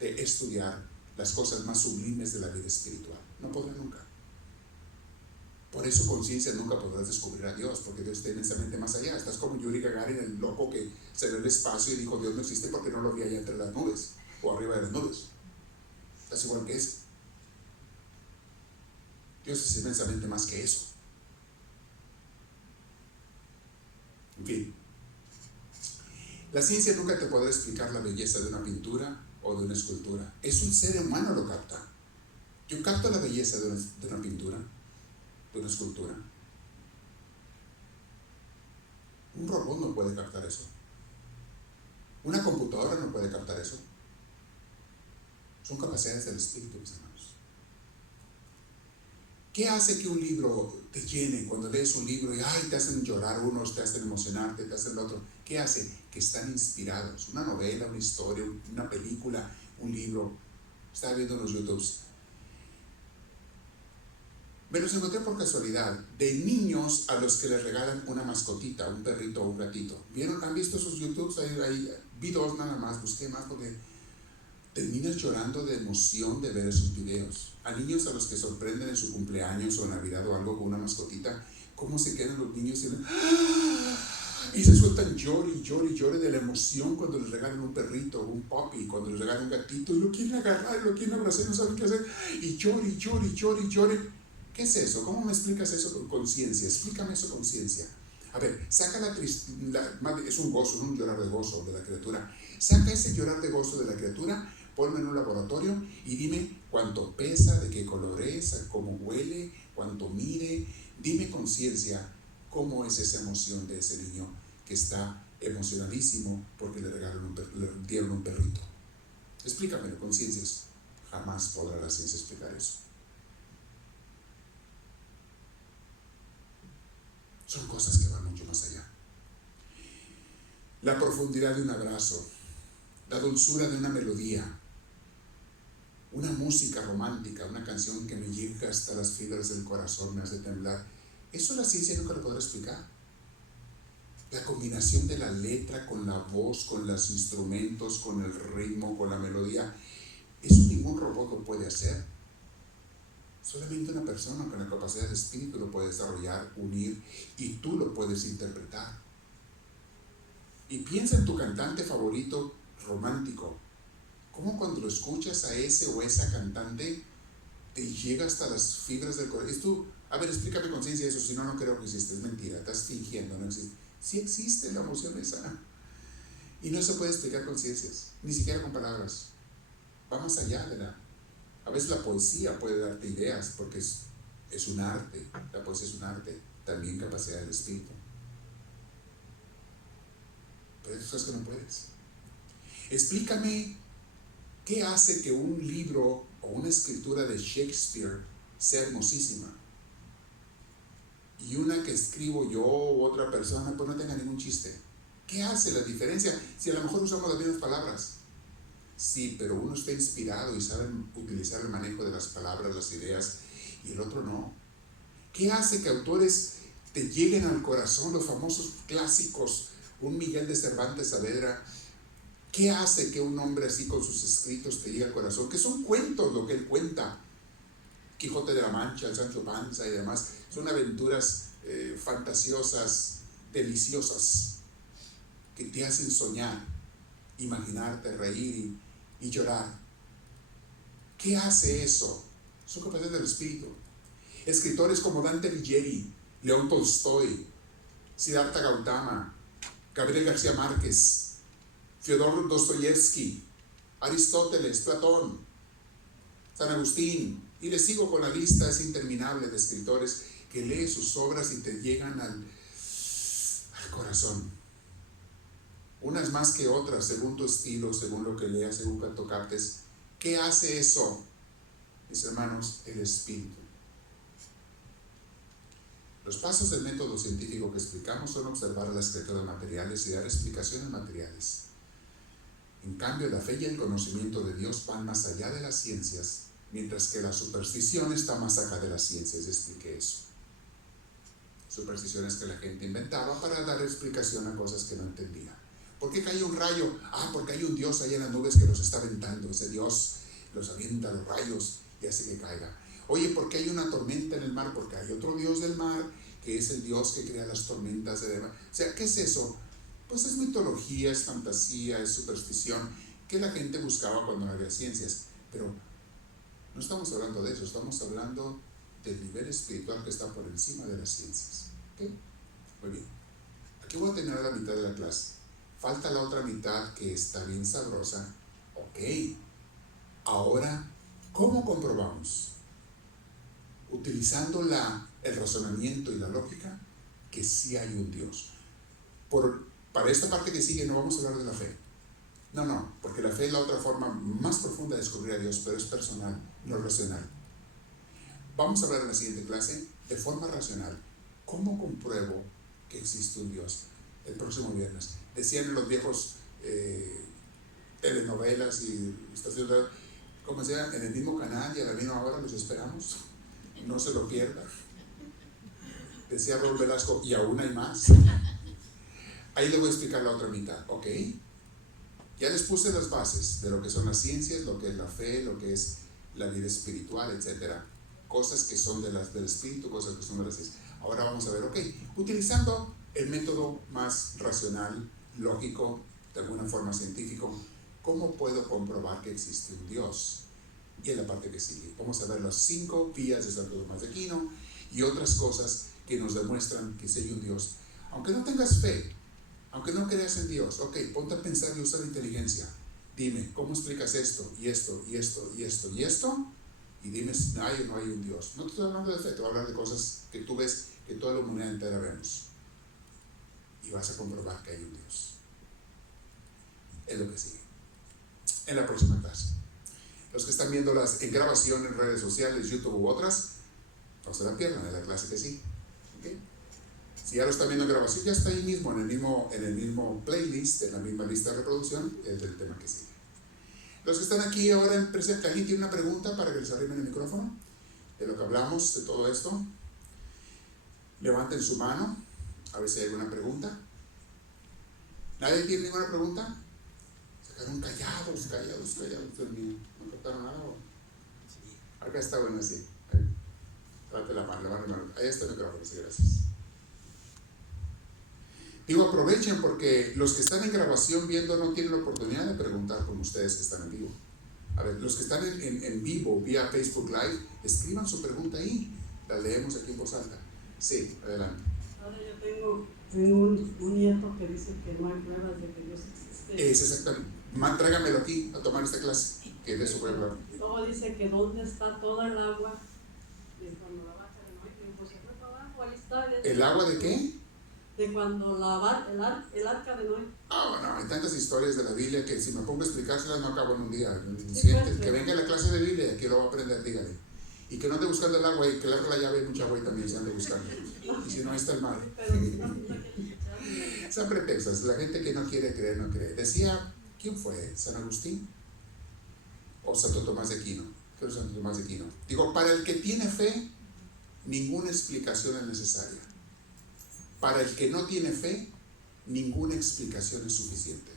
de estudiar las cosas más sublimes de la vida espiritual. No podrá nunca. Por eso con ciencia nunca podrás descubrir a Dios, porque Dios está inmensamente más allá. Estás como Yuri Gagarin, el loco que se ve en el espacio y dijo Dios no existe porque no lo vi allá entre las nubes o arriba de las nubes. Estás igual que ese. Dios es inmensamente más que eso. En fin, la ciencia nunca te podrá explicar la belleza de una pintura o de una escultura. Es un ser humano lo capta. Yo capto la belleza de una pintura, de una escultura. Un robot no puede captar eso. Una computadora no puede captar eso. Son capacidades del espíritu, mis hermanos. ¿Qué hace que un libro te llene cuando lees un libro y te hacen llorar unos, te hacen emocionarte, te hacen el otro? ¿Qué hace? Que están inspirados. Una novela, una historia, una película, un libro. Estaba viendo en los YouTubes. Me los encontré por casualidad, de niños a los que les regalan una mascotita, un perrito o un gatito. ¿Vieron? ¿Han visto esos YouTubes? Ahí vi dos nada más, busqué más porque terminas llorando de emoción de ver esos videos. A niños a los que sorprenden en su cumpleaños o Navidad o algo con una mascotita, cómo se quedan los niños y se sueltan llore de la emoción cuando les regalan un perrito o un puppy, cuando les regalan un gatito y lo quieren agarrar, lo quieren abrazar y no saben qué hacer, y llore. ¿Qué es eso? ¿Cómo me explicas eso con conciencia? Explícame eso con conciencia. A ver, saca la tristeza, es un gozo, no un llorar de gozo de la criatura. Saca ese llorar de gozo de la criatura, ponme en un laboratorio y dime cuánto pesa, de qué color es, cómo huele, cuánto mide. Dime con ciencia cómo es esa emoción de ese niño que está emocionadísimo porque le dieron un perrito. Explícamelo con ciencias. Jamás podrá la ciencia explicar eso. Son cosas que van mucho más allá. La profundidad de un abrazo, la dulzura de una melodía, una música romántica, una canción que me llega hasta las fibras del corazón, me hace temblar. Eso la ciencia nunca lo podrá explicar. La combinación de la letra con la voz, con los instrumentos, con el ritmo, con la melodía, eso ningún robot lo puede hacer. Solamente una persona con la capacidad de espíritu lo puede desarrollar, unir, y tú lo puedes interpretar. Y piensa en tu cantante favorito romántico. ¿Cómo cuando lo escuchas a ese o esa cantante te llega hasta las fibras del corazón? A ver, explícame con ciencia eso, si no, no creo que existe, es mentira, estás fingiendo, no existe. Sí existe la emoción esa. Y no se puede explicar con ciencias, ni siquiera con palabras. Va más allá de la... A veces la poesía puede darte ideas, porque es un arte. La poesía es un arte, también capacidad del espíritu. Pero hay cosas que no puedes. Explícame qué hace que un libro o una escritura de Shakespeare sea hermosísima y una que escribo yo u otra persona pues no tenga ningún chiste. ¿Qué hace la diferencia? Si a lo mejor usamos las mismas palabras. Sí, pero uno está inspirado y sabe utilizar el manejo de las palabras, las ideas, y el otro no. ¿Qué hace que autores te lleguen al corazón, los famosos clásicos, un Miguel de Cervantes Saavedra? ¿Qué hace que un hombre así con sus escritos te llegue al corazón? Que son cuentos lo que él cuenta. Quijote de la Mancha, el Sancho Panza y demás, son aventuras fantasiosas, deliciosas, que te hacen soñar. imaginarte, reír y llorar. ¿Qué hace eso? Son capaces del espíritu. Escritores como Dante Alighieri, León Tolstoy, Siddhartha Gautama, Gabriel García Márquez, Fyodor Dostoyevsky, Aristóteles, Platón, San Agustín, y les sigo con la lista, es interminable de escritores que lees sus obras y te llegan al corazón. Unas más que otras, según tu estilo, según lo que leas, según cuánto captes. ¿Qué hace eso? Mis hermanos, el espíritu. Los pasos del método científico que explicamos son observar las criaturas materiales y dar explicaciones materiales. En cambio, la fe y el conocimiento de Dios van más allá de las ciencias, mientras que la superstición está más acá de las ciencias. Expliqué eso. Supersticiones que la gente inventaba para dar explicación a cosas que no entendía. ¿Por qué cayó un rayo? Porque hay un Dios ahí en las nubes que los está aventando. Ese Dios los avienta los rayos y hace que caiga. Oye, ¿por qué hay una tormenta en el mar? Porque hay otro Dios del mar, que es el Dios que crea las tormentas de mar. O sea, ¿qué es eso? Pues es mitología, es fantasía, es superstición, que la gente buscaba cuando no había ciencias. Pero no estamos hablando de eso, estamos hablando del nivel espiritual que está por encima de las ciencias. ¿Ok? Muy bien. Aquí voy a terminar la mitad de la clase. Falta la otra mitad que está bien sabrosa. Ok. Ahora, ¿cómo comprobamos? Utilizando el razonamiento y la lógica, que sí hay un Dios. Para esta parte que sigue no vamos a hablar de la fe. No, porque la fe es la otra forma más profunda de descubrir a Dios, pero es personal, no racional. Vamos a hablar en la siguiente clase de forma racional. ¿Cómo compruebo que existe un Dios? El próximo viernes. Decían en los viejos telenovelas y estaciones, como decían, en el mismo canal y a la misma hora los esperamos. No se lo pierdan. Decía Raúl Velasco, y aún hay más. Ahí le voy a explicar la otra mitad, ¿ok? Ya les puse las bases de lo que son las ciencias, lo que es la fe, lo que es la vida espiritual, etc. Cosas que son del espíritu, cosas que son de la ciencia. Ahora vamos a ver, ok, utilizando el método más racional, lógico, de alguna forma científico, ¿cómo puedo comprobar que existe un Dios? Y en la parte que sigue, vamos a ver las 5 vías de Santo Tomás de Aquino y otras cosas que nos demuestran que sí hay un Dios. Aunque no tengas fe, aunque no creas en Dios, ok, ponte a pensar y usa la inteligencia. Dime, ¿cómo explicas esto, y esto, y esto, y esto, y esto? Y dime si hay o no hay un Dios. No te estoy hablando de fe, te voy a hablar de cosas que tú ves que toda la humanidad entera vemos. Y vas a comprobar que hay un Dios. Es lo que sigue. En la próxima clase. Los que están viéndolas en grabación en redes sociales, YouTube u otras, no se la pierdan, es la clase que sigue. ¿Okay? Si ya lo están viendo en grabación, ya está ahí mismo, en el mismo playlist, en la misma lista de reproducción, es del tema que sigue. Los que están aquí ahora en presencia, ¿alguien tiene una pregunta para que les arrimen el micrófono? De lo que hablamos, de todo esto. Levanten su mano, a ver si hay alguna pregunta. ¿Nadie tiene ninguna pregunta? Se quedaron callados, Dios mío. ¿No captaron nada? Acá está bueno, sí. Date la mano. Ahí está el micrófono, sí, gracias. Digo, aprovechen porque los que están en grabación viendo no tienen la oportunidad de preguntar como ustedes que están en vivo. A ver, los que están en vivo vía Facebook Live, escriban su pregunta ahí. La leemos aquí en voz alta. Sí, adelante. Ahora yo tengo un nieto que dice que no hay pruebas de que Dios existe. Es exactamente. Tráigamelo aquí a tomar esta clase, que de eso voy a hablar. Luego dice que dónde está toda el agua. Y cuando la vaca de Noé, pues se fue para abajo, ahí está. ¿El agua de qué? De cuando el arca de Noé. Bueno, hay tantas historias de la Biblia que si me pongo a explicárselas no acabo en un día. Sí, que venga a la clase de Biblia, que lo va a aprender, dígale. Y que no ande buscando el agua, y que le abra la llave, hay mucha agua y también se ande buscando. Y si no, ahí está el mar. Son pretextos, la gente que no quiere creer, no cree. Decía, ¿quién fue? ¿San Agustín? ¿O Santo Tomás de Aquino? Creo que Santo Tomás de Aquino. Digo, para el que tiene fe, ninguna explicación es necesaria. Para el que no tiene fe, ninguna explicación es suficiente.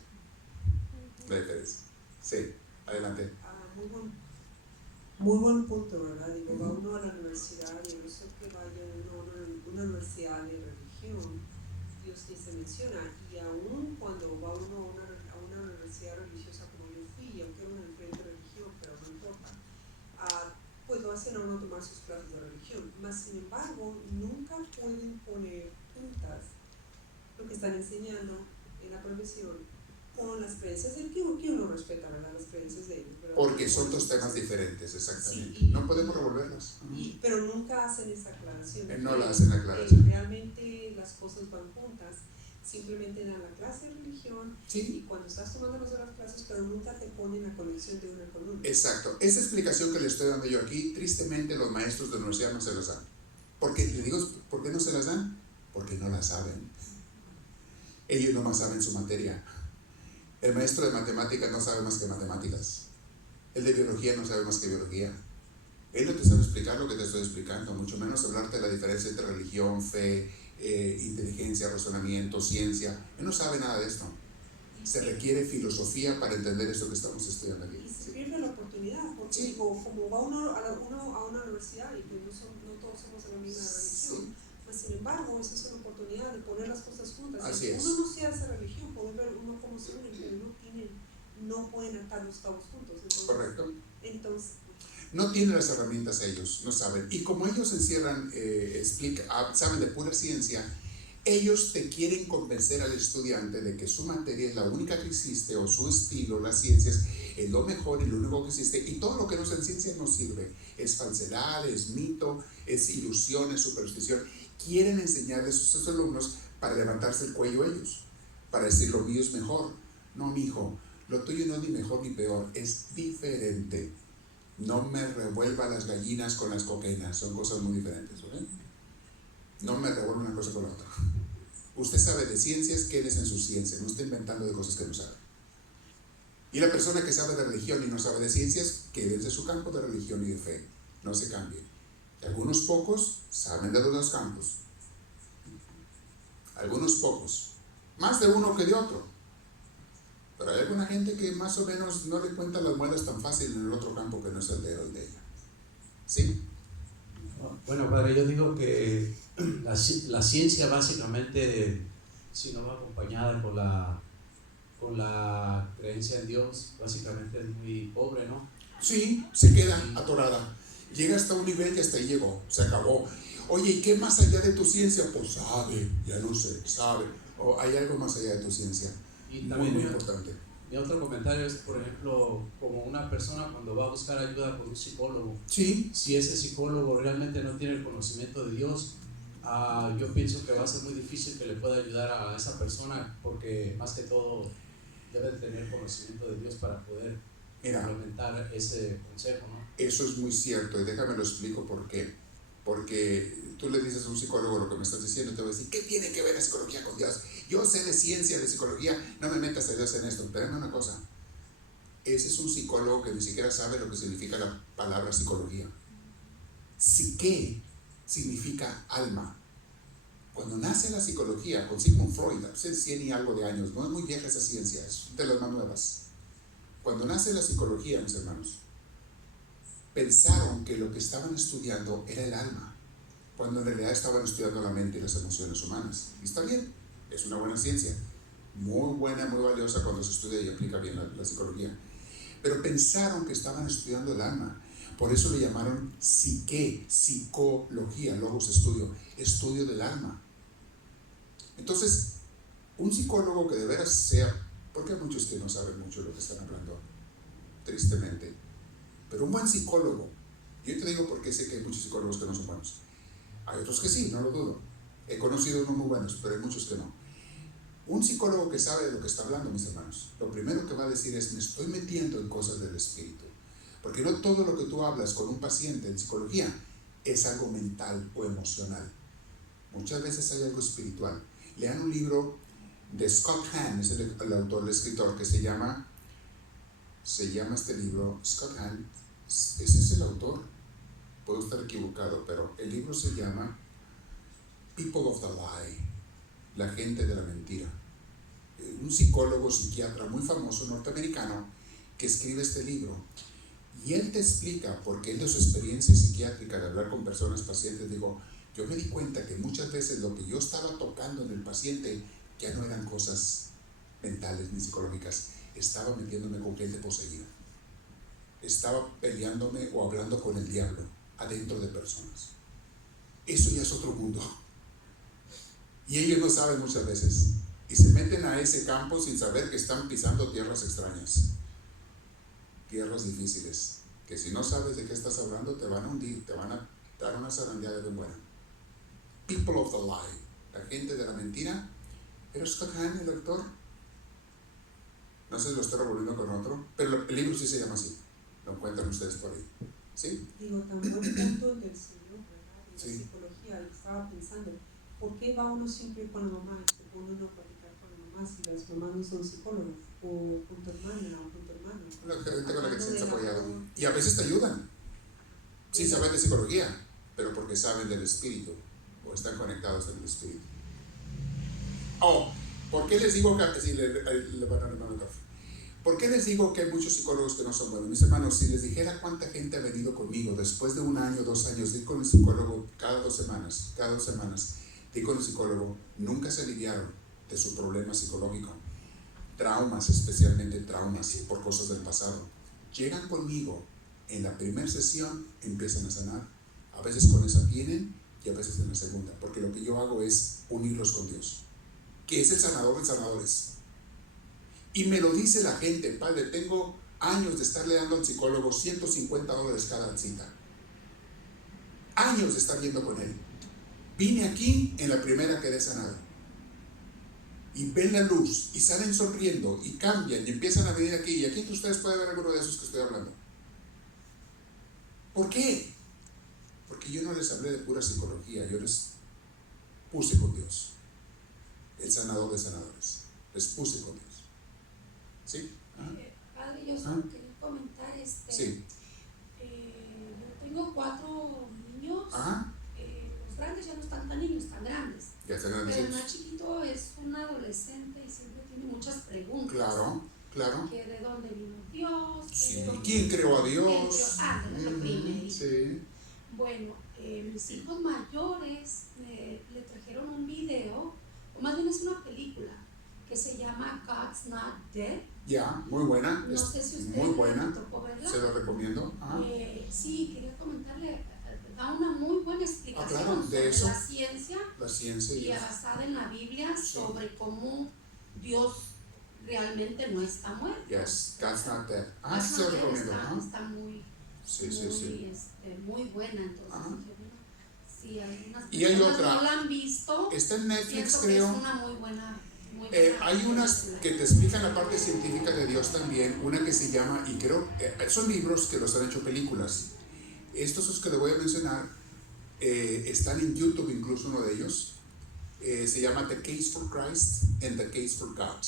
La diferencia. Sí, adelante. Muy buen punto, ¿verdad? Digo, va uno a la universidad y no sé que vaya uno a una universidad de religión, Dios ni se menciona, y aún cuando va uno a una una universidad religiosa como yo fui, aunque era una diferente religión, pero no importa, pues lo hacen a uno tomar sus clases de religión. Mas, sin embargo, nunca pueden poner juntas lo que están enseñando en la profesión con las creencias del que uno respeta, ¿verdad? Las creencias de ellos, ¿verdad? Porque son dos temas diferentes, exactamente. Sí, no podemos revolverlas. Pero nunca hacen esa aclaración. No la hacen la aclaración. Realmente las cosas van juntas. Simplemente dan la clase de religión, Sí. y cuando estás tomando las otras clases, pero nunca te ponen la conexión de una con una. Exacto. Esa explicación que le estoy dando yo aquí, tristemente los maestros de la universidad no se las dan. Porque le digo, ¿por qué no se las dan? Porque no la saben. Ellos nomás saben su materia. El maestro de matemáticas no sabe más que matemáticas. El de biología no sabe más que biología. Él no te sabe explicar lo que te estoy explicando, mucho menos hablarte de la diferencia entre religión, fe, inteligencia, razonamiento, ciencia. Él no sabe nada de esto. Se requiere filosofía para entender esto que estamos estudiando aquí. Y se pierde la oportunidad, porque Sí. digo, como va uno a una universidad y pues no todos somos de la misma religión, pues sin embargo, esa es una oportunidad de poner las cosas juntas. Así si es. uno no se hace religión, puede ver uno cómo se unen, pero no pueden atar los cabos juntos. Correcto. Entonces, No tienen las herramientas ellos, no saben. Y como ellos encierran, saben de pura ciencia, ellos te quieren convencer al estudiante de que su materia es la única que existe, o su estilo, las ciencias, es lo mejor y lo único que existe, y todo lo que no es en ciencia no sirve. Es falsedad, es mito, es ilusión, es superstición. Quieren enseñarles a sus alumnos para levantarse el cuello ellos, para decir lo mío es mejor. No, mijo, lo tuyo no es ni mejor ni peor, es diferente. No me revuelva las gallinas con las coquenas, son cosas muy diferentes, ¿ok? No me revuelva una cosa con la otra. Usted sabe de ciencias, quédese en su ciencia, no esté inventando de cosas que no sabe. Y la persona que sabe de religión y no sabe de ciencias, quédese en su campo de religión y de fe, no se cambie. Y algunos pocos saben de los dos campos. Algunos pocos, más de uno que de otro. Pero hay alguna gente que más o menos no le cuenta las muelas tan fácil en el otro campo que no es el de él o de ella. ¿Sí? Bueno, padre, yo digo que la ciencia básicamente, si no va acompañada con la creencia en Dios, básicamente es muy pobre, ¿no? Sí, se queda atorada. Llega hasta un nivel y hasta ahí llegó, se acabó. Oye, ¿y qué más allá de tu ciencia? Pues sabe, ya no sé, sabe. O hay algo más allá de tu ciencia. Y también muy importante. Mi otro comentario es, por ejemplo, como una persona cuando va a buscar ayuda con un psicólogo, Sí. si ese psicólogo realmente no tiene el conocimiento de Dios, yo pienso que va a ser muy difícil que le pueda ayudar a esa persona, porque más que todo debe tener conocimiento de Dios para poder implementar ese consejo, ¿no? Eso es muy cierto, y déjame lo explico por qué. Porque tú le dices a un psicólogo lo que me estás diciendo, te va a decir, ¿qué tiene que ver la psicología con Dios? Yo sé de ciencia, de psicología, no me metas a Dios en esto. Espérame una cosa, ese es un psicólogo que ni siquiera sabe lo que significa la palabra psicología. Psique significa alma. Cuando nace la psicología, con Sigmund Freud, hace 100 y algo de años, no es muy vieja esa ciencia, es de las más nuevas. Cuando nace la psicología, mis hermanos, pensaron que lo que estaban estudiando era el alma, cuando en realidad estaban estudiando la mente y las emociones humanas. Y está bien, es una buena ciencia, muy buena, muy valiosa cuando se estudia y aplica bien la psicología. Pero pensaron que estaban estudiando el alma, por eso le llamaron psique, psicología, logos estudio del alma. Entonces, un psicólogo que de veras sea, porque hay muchos que no saben mucho de lo que están hablando, tristemente, pero un buen psicólogo, yo te digo porque sé que hay muchos psicólogos que no son buenos, hay otros que sí, no lo dudo, he conocido unos muy buenos, pero hay muchos que no. Un psicólogo que sabe de lo que está hablando, mis hermanos, lo primero que va a decir es, me estoy metiendo en cosas del espíritu, porque no todo lo que tú hablas con un paciente en psicología es algo mental o emocional, muchas veces hay algo espiritual. Lean un libro de Scott Hahn, es el autor, el escritor, que se llama este libro, Scott Hahn, ese es el autor, puedo estar equivocado, pero el libro se llama People of the Lie, la gente de la mentira. Un psicólogo, psiquiatra muy famoso norteamericano que escribe este libro, y él te explica, porque él de su experiencia psiquiátrica de hablar con personas, pacientes, digo, yo me di cuenta que muchas veces lo que yo estaba tocando en el paciente ya no eran cosas mentales ni psicológicas, estaba metiéndome con gente poseída. Estaba peleándome o hablando con el diablo adentro de personas. Eso ya es otro mundo. Y ellos no saben muchas veces. Y se meten a ese campo sin saber que están pisando tierras extrañas. Tierras difíciles. Que si no sabes de qué estás hablando, te van a hundir, te van a dar una zarandeada bien buena. People of the lie. La gente de la mentira. ¿Era Scott Hahn el doctor? No sé si lo estoy revolviendo con otro, pero el libro sí se llama así. Lo encuentran ustedes por ahí. ¿Sí? Digo, tan buen punto del Señor, ¿verdad? En la Sí. psicología, y estaba pensando, ¿por qué va uno siempre con la mamá? Se pone uno a platicar con la mamá si las mamás no son psicólogas, o con tu hermana, o con tu hermano. La gente con la que te sientes Hablando de apoyado. la- Y a veces te ayudan. Sí saben de psicología, pero porque saben del espíritu, o están conectados en el espíritu. Oh, ¿por qué les digo que si le van a hermano café? ¿Por qué les digo que hay muchos psicólogos que no son buenos? Mis hermanos, si les dijera cuánta gente ha venido conmigo después de 1 año, 2 años de ir con el psicólogo cada 2 semanas, de ir con el psicólogo, nunca se aliviaron de su problema psicológico. Traumas, especialmente traumas por cosas del pasado. Llegan conmigo, en la primera sesión empiezan a sanar. A veces con esa vienen y a veces en la segunda, porque lo que yo hago es unirlos con Dios, que es el sanador de sanadores. Y me lo dice la gente: padre, tengo años de estarle dando al psicólogo $150 cada cita. Años de estar yendo con él. Vine aquí en la primera quedé sanado. Y ven la luz, y salen sonriendo, y cambian, y empiezan a venir aquí. Y aquí ustedes pueden ver alguno de esos que estoy hablando. ¿Por qué? Porque yo no les hablé de pura psicología, yo les puse con Dios. El sanador de sanadores. Les puse con Dios. ¿Sí? Padre, yo solo quería comentar, Sí. yo tengo 4 niños, Ajá. los grandes ya no están tan niños, tan grandes, Ya están pero el agradecidos. más chiquito es un adolescente y siempre tiene muchas preguntas. Claro, claro. Que de dónde vino Dios, que Sí. de dónde- ¿Quién creó a Dios? ¿Quién creó? Es lo primero. Sí. Bueno, mis hijos mayores le trajeron un video, o más bien es una película, que se llama God's Not Dead. Ya, muy buena. No sé si usted muy buena. le tocó verla. Se lo recomiendo. Ajá. Sí, quería comentarle, da una muy buena explicación claro, de sobre eso. la ciencia La ciencia y y basada en la Biblia Sí. sobre cómo Dios realmente no está muerto. Yes, God's Not Dead. Ah, God's sí, se lo Not Dead recomiendo. está, Ajá. está muy, Sí, muy, sí, sí. muy buena, entonces Ajá. dije, bueno, si algunas Y hay personas otra. no la han visto, Está en Netflix, pienso que creo. es una muy buena. Hay unas que te explican la parte científica de Dios también. Una que se llama, y creo, son libros que los han hecho películas. Estos que le voy a mencionar están en YouTube, incluso uno de ellos. Se llama The Case for Christ and The Case for God.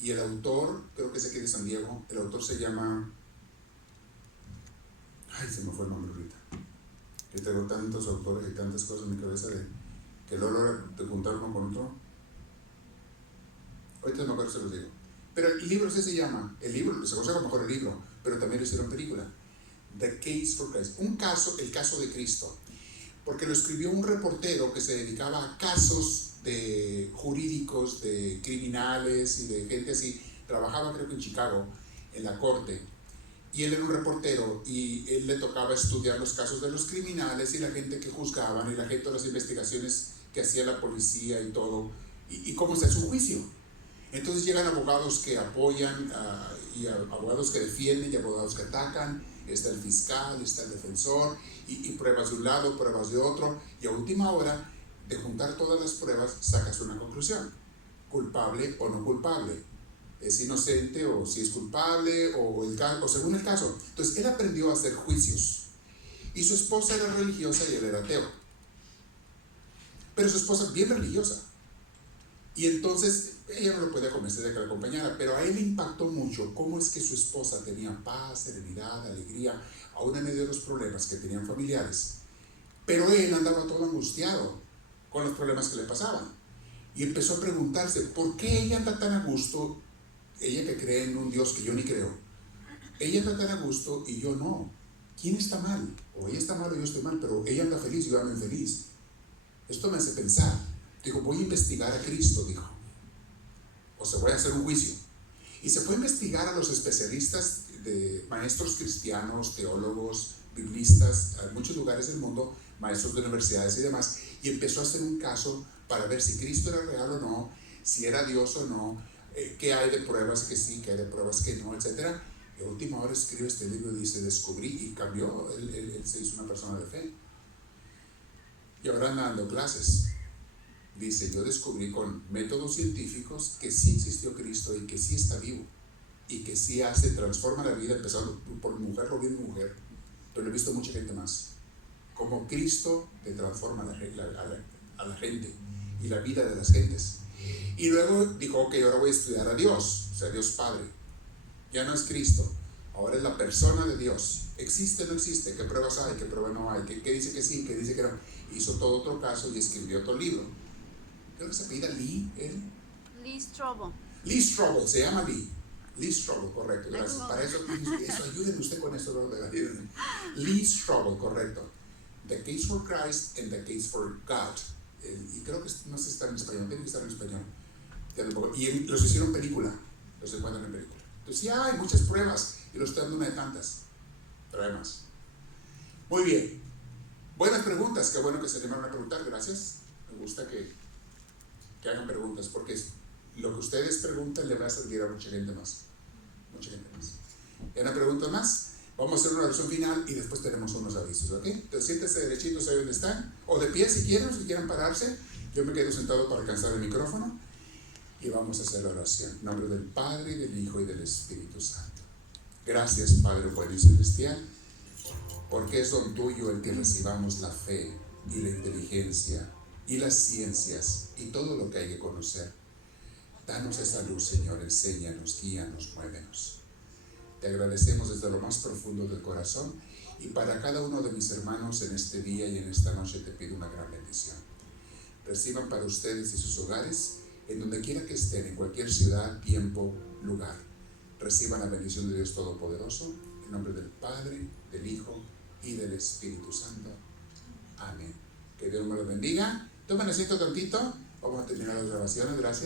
Y el autor, creo que es aquí de San Diego, el autor se llama... Ay, se me fue el nombre ahorita. Yo tengo tantos autores y tantas cosas en mi cabeza que luego de juntar uno con otro. Ahorita no me acuerdo si los digo. Pero el libro sí se llama, el libro, se conoce mejor el libro, pero también lo hicieron película. The Case for Christ. El caso de Cristo. Porque lo escribió un reportero que se dedicaba a casos jurídicos, de criminales y de gente así. Trabajaba creo que en Chicago, en la corte. Y él era un reportero y él le tocaba estudiar los casos de los criminales y la gente que juzgaban y la gente de las investigaciones que hacía la policía y todo. Y cómo está su juicio. Entonces llegan abogados que apoyan y abogados que defienden y abogados que atacan. Está el fiscal, está el defensor y pruebas de un lado, pruebas de otro. Y a última hora, de juntar todas las pruebas, sacas una conclusión. Culpable o no culpable. Es inocente o si es culpable o según el caso. Entonces él aprendió a hacer juicios. Y su esposa era religiosa y él era ateo. Pero su esposa bien religiosa. Y entonces ella no lo podía convencer de que la acompañara, pero a él le impactó mucho cómo es que su esposa tenía paz, serenidad, alegría, aún en medio de los problemas que tenían familiares. Pero él andaba todo angustiado con los problemas que le pasaban. Y empezó a preguntarse, ¿por qué ella anda tan a gusto? Ella que cree en un Dios que yo ni creo. Ella anda tan a gusto y yo no. ¿Quién está mal? O ella está mal o yo estoy mal, pero ella anda feliz y yo ando infeliz. Esto me hace pensar. Dijo, voy a investigar a Cristo, dijo. O sea, voy a hacer un juicio. Y se fue a investigar a los especialistas de maestros cristianos, teólogos, biblistas, en muchos lugares del mundo, maestros de universidades y demás, y empezó a hacer un caso para ver si Cristo era real o no, si era Dios o no, qué hay de pruebas que sí, qué hay de pruebas que no, etc. Y a última hora escribe este libro y dice, descubrí, y cambió, él se hizo una persona de fe. Y ahora anda dando clases. Dice, yo descubrí con métodos científicos que sí existió Cristo y que sí está vivo y que sí transforma la vida, empezando por mujer, lo vi en mujer, pero he visto mucha gente más. Como Cristo te transforma a la gente y la vida de las gentes. Y luego dijo, ok, ahora voy a estudiar a Dios, o sea, Dios Padre. Ya no es Cristo, ahora es la persona de Dios. ¿Existe o no existe? ¿Qué pruebas hay? ¿Qué pruebas no hay? ¿Qué dice que sí? ¿Qué dice que no? Hizo todo otro caso y escribió otro libro. Creo que se apellida Lee, ¿él? Lee Strobel. Lee Strobel, se llama Lee. Lee Strobel, correcto, gracias. Para eso, ayúdenme usted con eso, ¿no? Lee Strobel, correcto. The Case for Christ and the Case for God. Y creo que no sé si está en español, tiene que estar en español. Y los hicieron película, los encuentran en película. Entonces ya hay muchas pruebas y los estoy dando una de tantas, pero hay más. Muy bien, buenas preguntas, qué bueno que se animaron a preguntar, gracias. Me gusta que hagan preguntas, porque lo que ustedes preguntan le va a servir a mucha gente más. Mucha gente más. ¿Y una pregunta más? Vamos a hacer una oración final y después tenemos unos avisos, ¿ok? Entonces siéntense derechitos ahí donde están, o de pie si quieren pararse. Yo me quedo sentado para alcanzar el micrófono y vamos a hacer la oración. En nombre del Padre, del Hijo y del Espíritu Santo. Gracias, Padre bueno y celestial, porque es don tuyo el que recibamos la fe y la inteligencia y las ciencias y todo lo que hay que conocer. Danos esa luz, Señor, enséñanos, guíanos, muévenos. Te agradecemos desde lo más profundo del corazón y para cada uno de mis hermanos en este día y en esta noche te pido una gran bendición. Reciban para ustedes y sus hogares, en donde quiera que estén, en cualquier ciudad, tiempo, lugar. Reciban la bendición de Dios Todopoderoso, en nombre del Padre, del Hijo y del Espíritu Santo. Amén. Que Dios me los bendiga. Tomen asiento tantito. Vamos a terminar las grabaciones. Gracias.